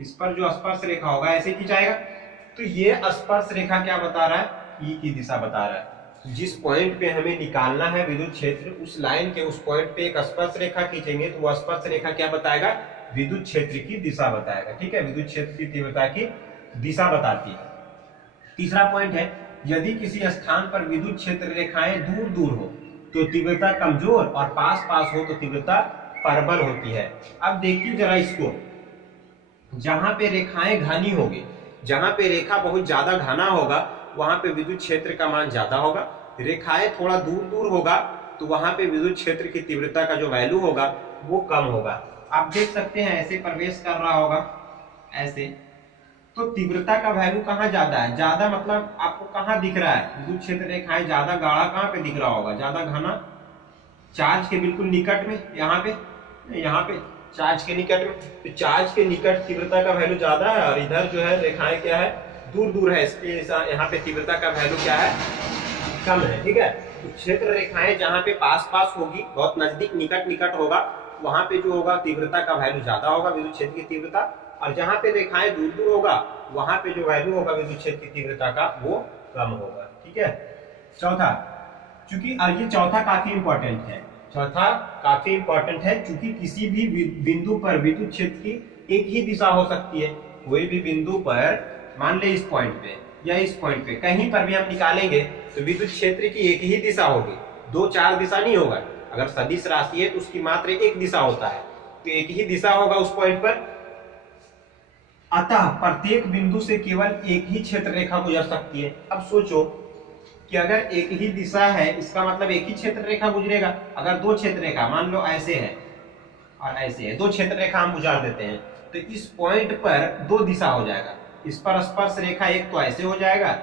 इस पर जो स्पर्श रेखा होगा ऐसे खींचाएगा। तो ये स्पर्श रेखा क्या बता रहा है, ई की दिशा बता रहा है। जिस पॉइंट पे हमें निकालना है विद्युत क्षेत्र, उस लाइन के उस पॉइंट पे एक स्पर्श रेखा खींचेंगे तो वह स्पर्श रेखा क्या बताएगा, विद्युत क्षेत्र की दिशा बताएगा। ठीक है, विद्युत क्षेत्र की तीव्रता की दिशा बताती है। तीसरा पॉइंट है, यदि किसी स्थान पर विद्युत क्षेत्र रेखाएं दूर दूर हो तो तीव्रता कमजोर और पास पास हो तो तीव्रता प्रबल होती है। अब देखिए जरा इसको, जहां पे रेखाएं घनी होगी, जहां पे रेखा बहुत ज्यादा घना होगा वहां पे विद्युत क्षेत्र का मान ज्यादा होगा। रेखाएं थोड़ा दूर दूर होगा तो वहां पे विद्युत क्षेत्र की तीव्रता का जो वैल्यू होगा वो कम होगा। आप देख सकते हैं ऐसे प्रवेश कर रहा होगा ऐसे, तो तीव्रता का वैल्यू कहाँ ज्यादा है, ज्यादा मतलब आपको कहाँ दिख रहा है, विद्युत क्षेत्र रेखाएं ज्यादा गाढ़ा कहाँ पे दिख रहा होगा, ज्यादा घना चार्ज के बिल्कुल निकट में, यहाँ पे चार्ज के निकट में। तो चार्ज के निकट तीव्रता का वैल्यू ज्यादा है और इधर जो है रेखाएं क्या है, दूर दूर है, इसके यहाँ पे तीव्रता का वैल्यू क्या है, कम है। ठीक है, तो क्षेत्र रेखाएं जहाँ पे पास पास होगी, बहुत नजदीक निकट निकट होगा, वहां पे जो होगा तीव्रता का वैल्यू ज्यादा होगा, विद्युत क्षेत्र की तीव्रता। और जहाँ पे रेखाएं दूर दूर होगा वहां पे जो वैल्यू होगा विद्युत क्षेत्र की तीव्रता का वो कम होगा। ठीक है, चौथा, चूंकि ये चौथा काफी इंपॉर्टेंट है, चूंकि किसी भी बिंदु पर विद्युत क्षेत्र की एक ही दिशा हो सकती है। कोई भी बिंदु पर, मान ले इस पॉइंट पे या इस पॉइंट पे, कहीं पर भी हम निकालेंगे तो विद्युत क्षेत्र की एक ही दिशा होगी, 2-4 दिशा नहीं होगा। अगर सदिश राशि है तो उसकी मात्र एक दिशा होता है, तो एक ही दिशा होगा उस पॉइंट पर। अतः प्रत्येक बिंदु से केवल एक ही क्षेत्र रेखा गुजर सकती है। अब सोचो कि अगर एक ही दिशा है, इसका मतलब एक ही क्षेत्र रेखा गुजरेगा। अगर 2 क्षेत्र रेखा, मान लो ऐसे है और ऐसे है, 2 क्षेत्र रेखा हम गुजार देते हैं, तो इस पॉइंट पर 2 दिशा हो जाएगा। इस पर स्पर्श रेखा एक तो ऐसे हो जाएगा,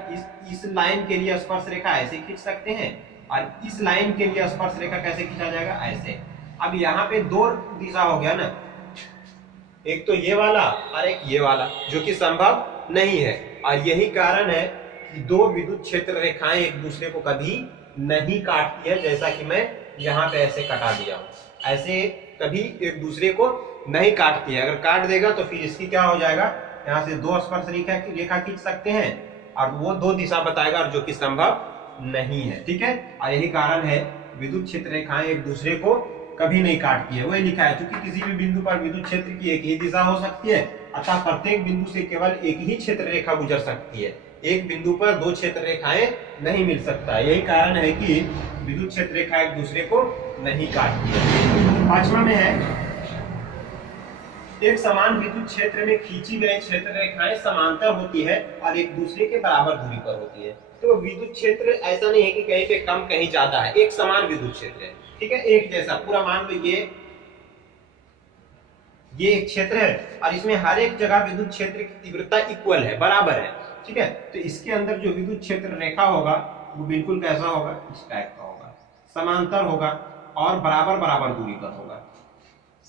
इस लाइन के लिए स्पर्श रेखा ऐसे खींच सकते हैं, और इस लाइन के लिए स्पर्श रेखा कैसे खींचा जाएगा, ऐसे। अब यहाँ पे 2 दिशा हो गया ना, एक तो ये वाला और एक ये वाला, जो कि संभव नहीं है। और यही कारण है कि 2 विद्युत क्षेत्र रेखाएं एक दूसरे को कभी नहीं काटती है, जैसा कि मैं यहाँ पे ऐसे कटा दिया हूं, ऐसे कभी एक दूसरे को नहीं काटती है। अगर काट देगा तो फिर इसकी क्या हो जाएगा, यहाँ से 2 स्पर्श रेखा खींच सकते हैं और वो 2 दिशा बताएगा, और जो कि संभव नहीं है। ठीक है, और यही कारण है विद्युत क्षेत्र रेखाएं एक दूसरे को कभी नहीं काटती है, वही लिखा है। क्योंकि किसी भी बिंदु पर विद्युत क्षेत्र की एक ही दिशा हो सकती है, अतः प्रत्येक बिंदु से केवल एक ही क्षेत्र रेखा गुजर सकती है। एक बिंदु पर दो क्षेत्र रेखाएं नहीं मिल सकता। यही कारण है कि विद्युत क्षेत्र रेखा एक दूसरे को नहीं काटती है। पांचवा में है, एक समान विद्युत क्षेत्र में खींची गई क्षेत्र रेखाएं समांतर होती है और एक दूसरे के बराबर दूरी पर होती है। तो विद्युत क्षेत्र ऐसा नहीं है कि कहीं पे कम कहीं ज्यादा है, एक समान विद्युत क्षेत्र है, ठीक है, एक जैसा पूरा। मान लो ये एक क्षेत्र है और इसमें हर एक जगह विद्युत क्षेत्र की तीव्रता इक्वल है, बराबर है, ठीक है। तो इसके अंदर जो विद्युत क्षेत्र रेखा होगा वो बिल्कुल कैसा होगा, इस टाइप का होगा, समांतर होगा और बराबर बराबर दूरी पर होगा।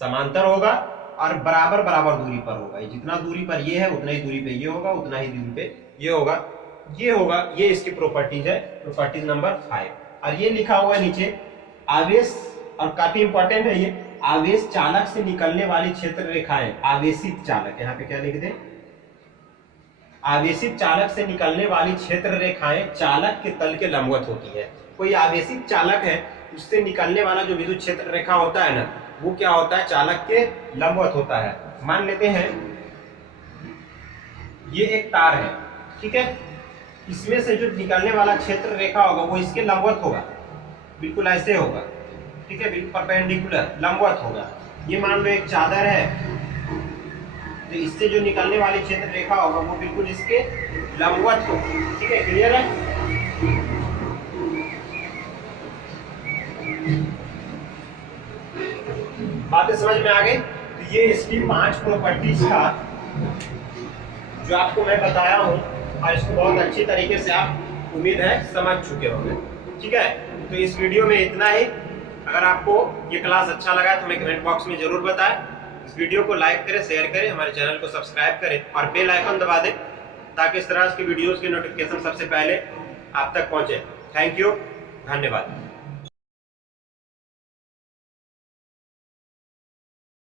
समांतर होगा और बराबर बराबर दूरी पर होगा। जितना दूरी पर ये है उतना ही दूरी पे ये होगा, उतना ही दूरी पे ये होगा, ये होगा। ये इसकी प्रॉपर्टीज है, प्रॉपर्टीज नंबर 5। और ये लिखा हुआ है नीचे, आवेश, और काफी इंपॉर्टेंट है ये, आवेश चालक से निकलने वाली क्षेत्र रेखाएं, आवेशित चालक, यहाँ पे क्या लिख दें, आवेशित चालक से निकलने वाली क्षेत्र रेखाएं चालक के तल के लंबवत होती है। कोई आवेशित चालक है, उससे निकलने वाला जो विद्युत क्षेत्र रेखा होता है ना, वो क्या होता है, चालक के लंबवत होता है। मान लेते हैं ये एक तार है, ठीक है, इसमें से जो निकलने वाला क्षेत्र रेखा होगा वो इसके लंबवत होगा, बिल्कुल ऐसे होगा, ठीक है, बिल्कुल परपेंडिकुलर लंबवत होगा। ये मान लो एक चादर है, तो इससे जो निकलने वाली क्षेत्र रेखा होगा वो बिल्कुल इसके लंबवत होगा, ठीक है, क्लियर है। बातें समझ में आ गई। तो ये इसकी 5 प्रॉपर्टीज का जो आपको मैं बताया हूं, और इसको बहुत अच्छी तरीके से आप उम्मीद है समझ चुके होंगे, ठीक है। तो इस वीडियो में इतना ही। अगर आपको ये क्लास अच्छा लगा तो हमें कमेंट बॉक्स में जरूर बताएं। इस वीडियो को लाइक करें, शेयर करें, हमारे चैनल को सब्सक्राइब करें और बेल आइकन दबा दें, ताकि इस तरह की वीडियोस के नोटिफिकेशन सबसे पहले आप तक पहुंचे। थैंक यू, धन्यवाद।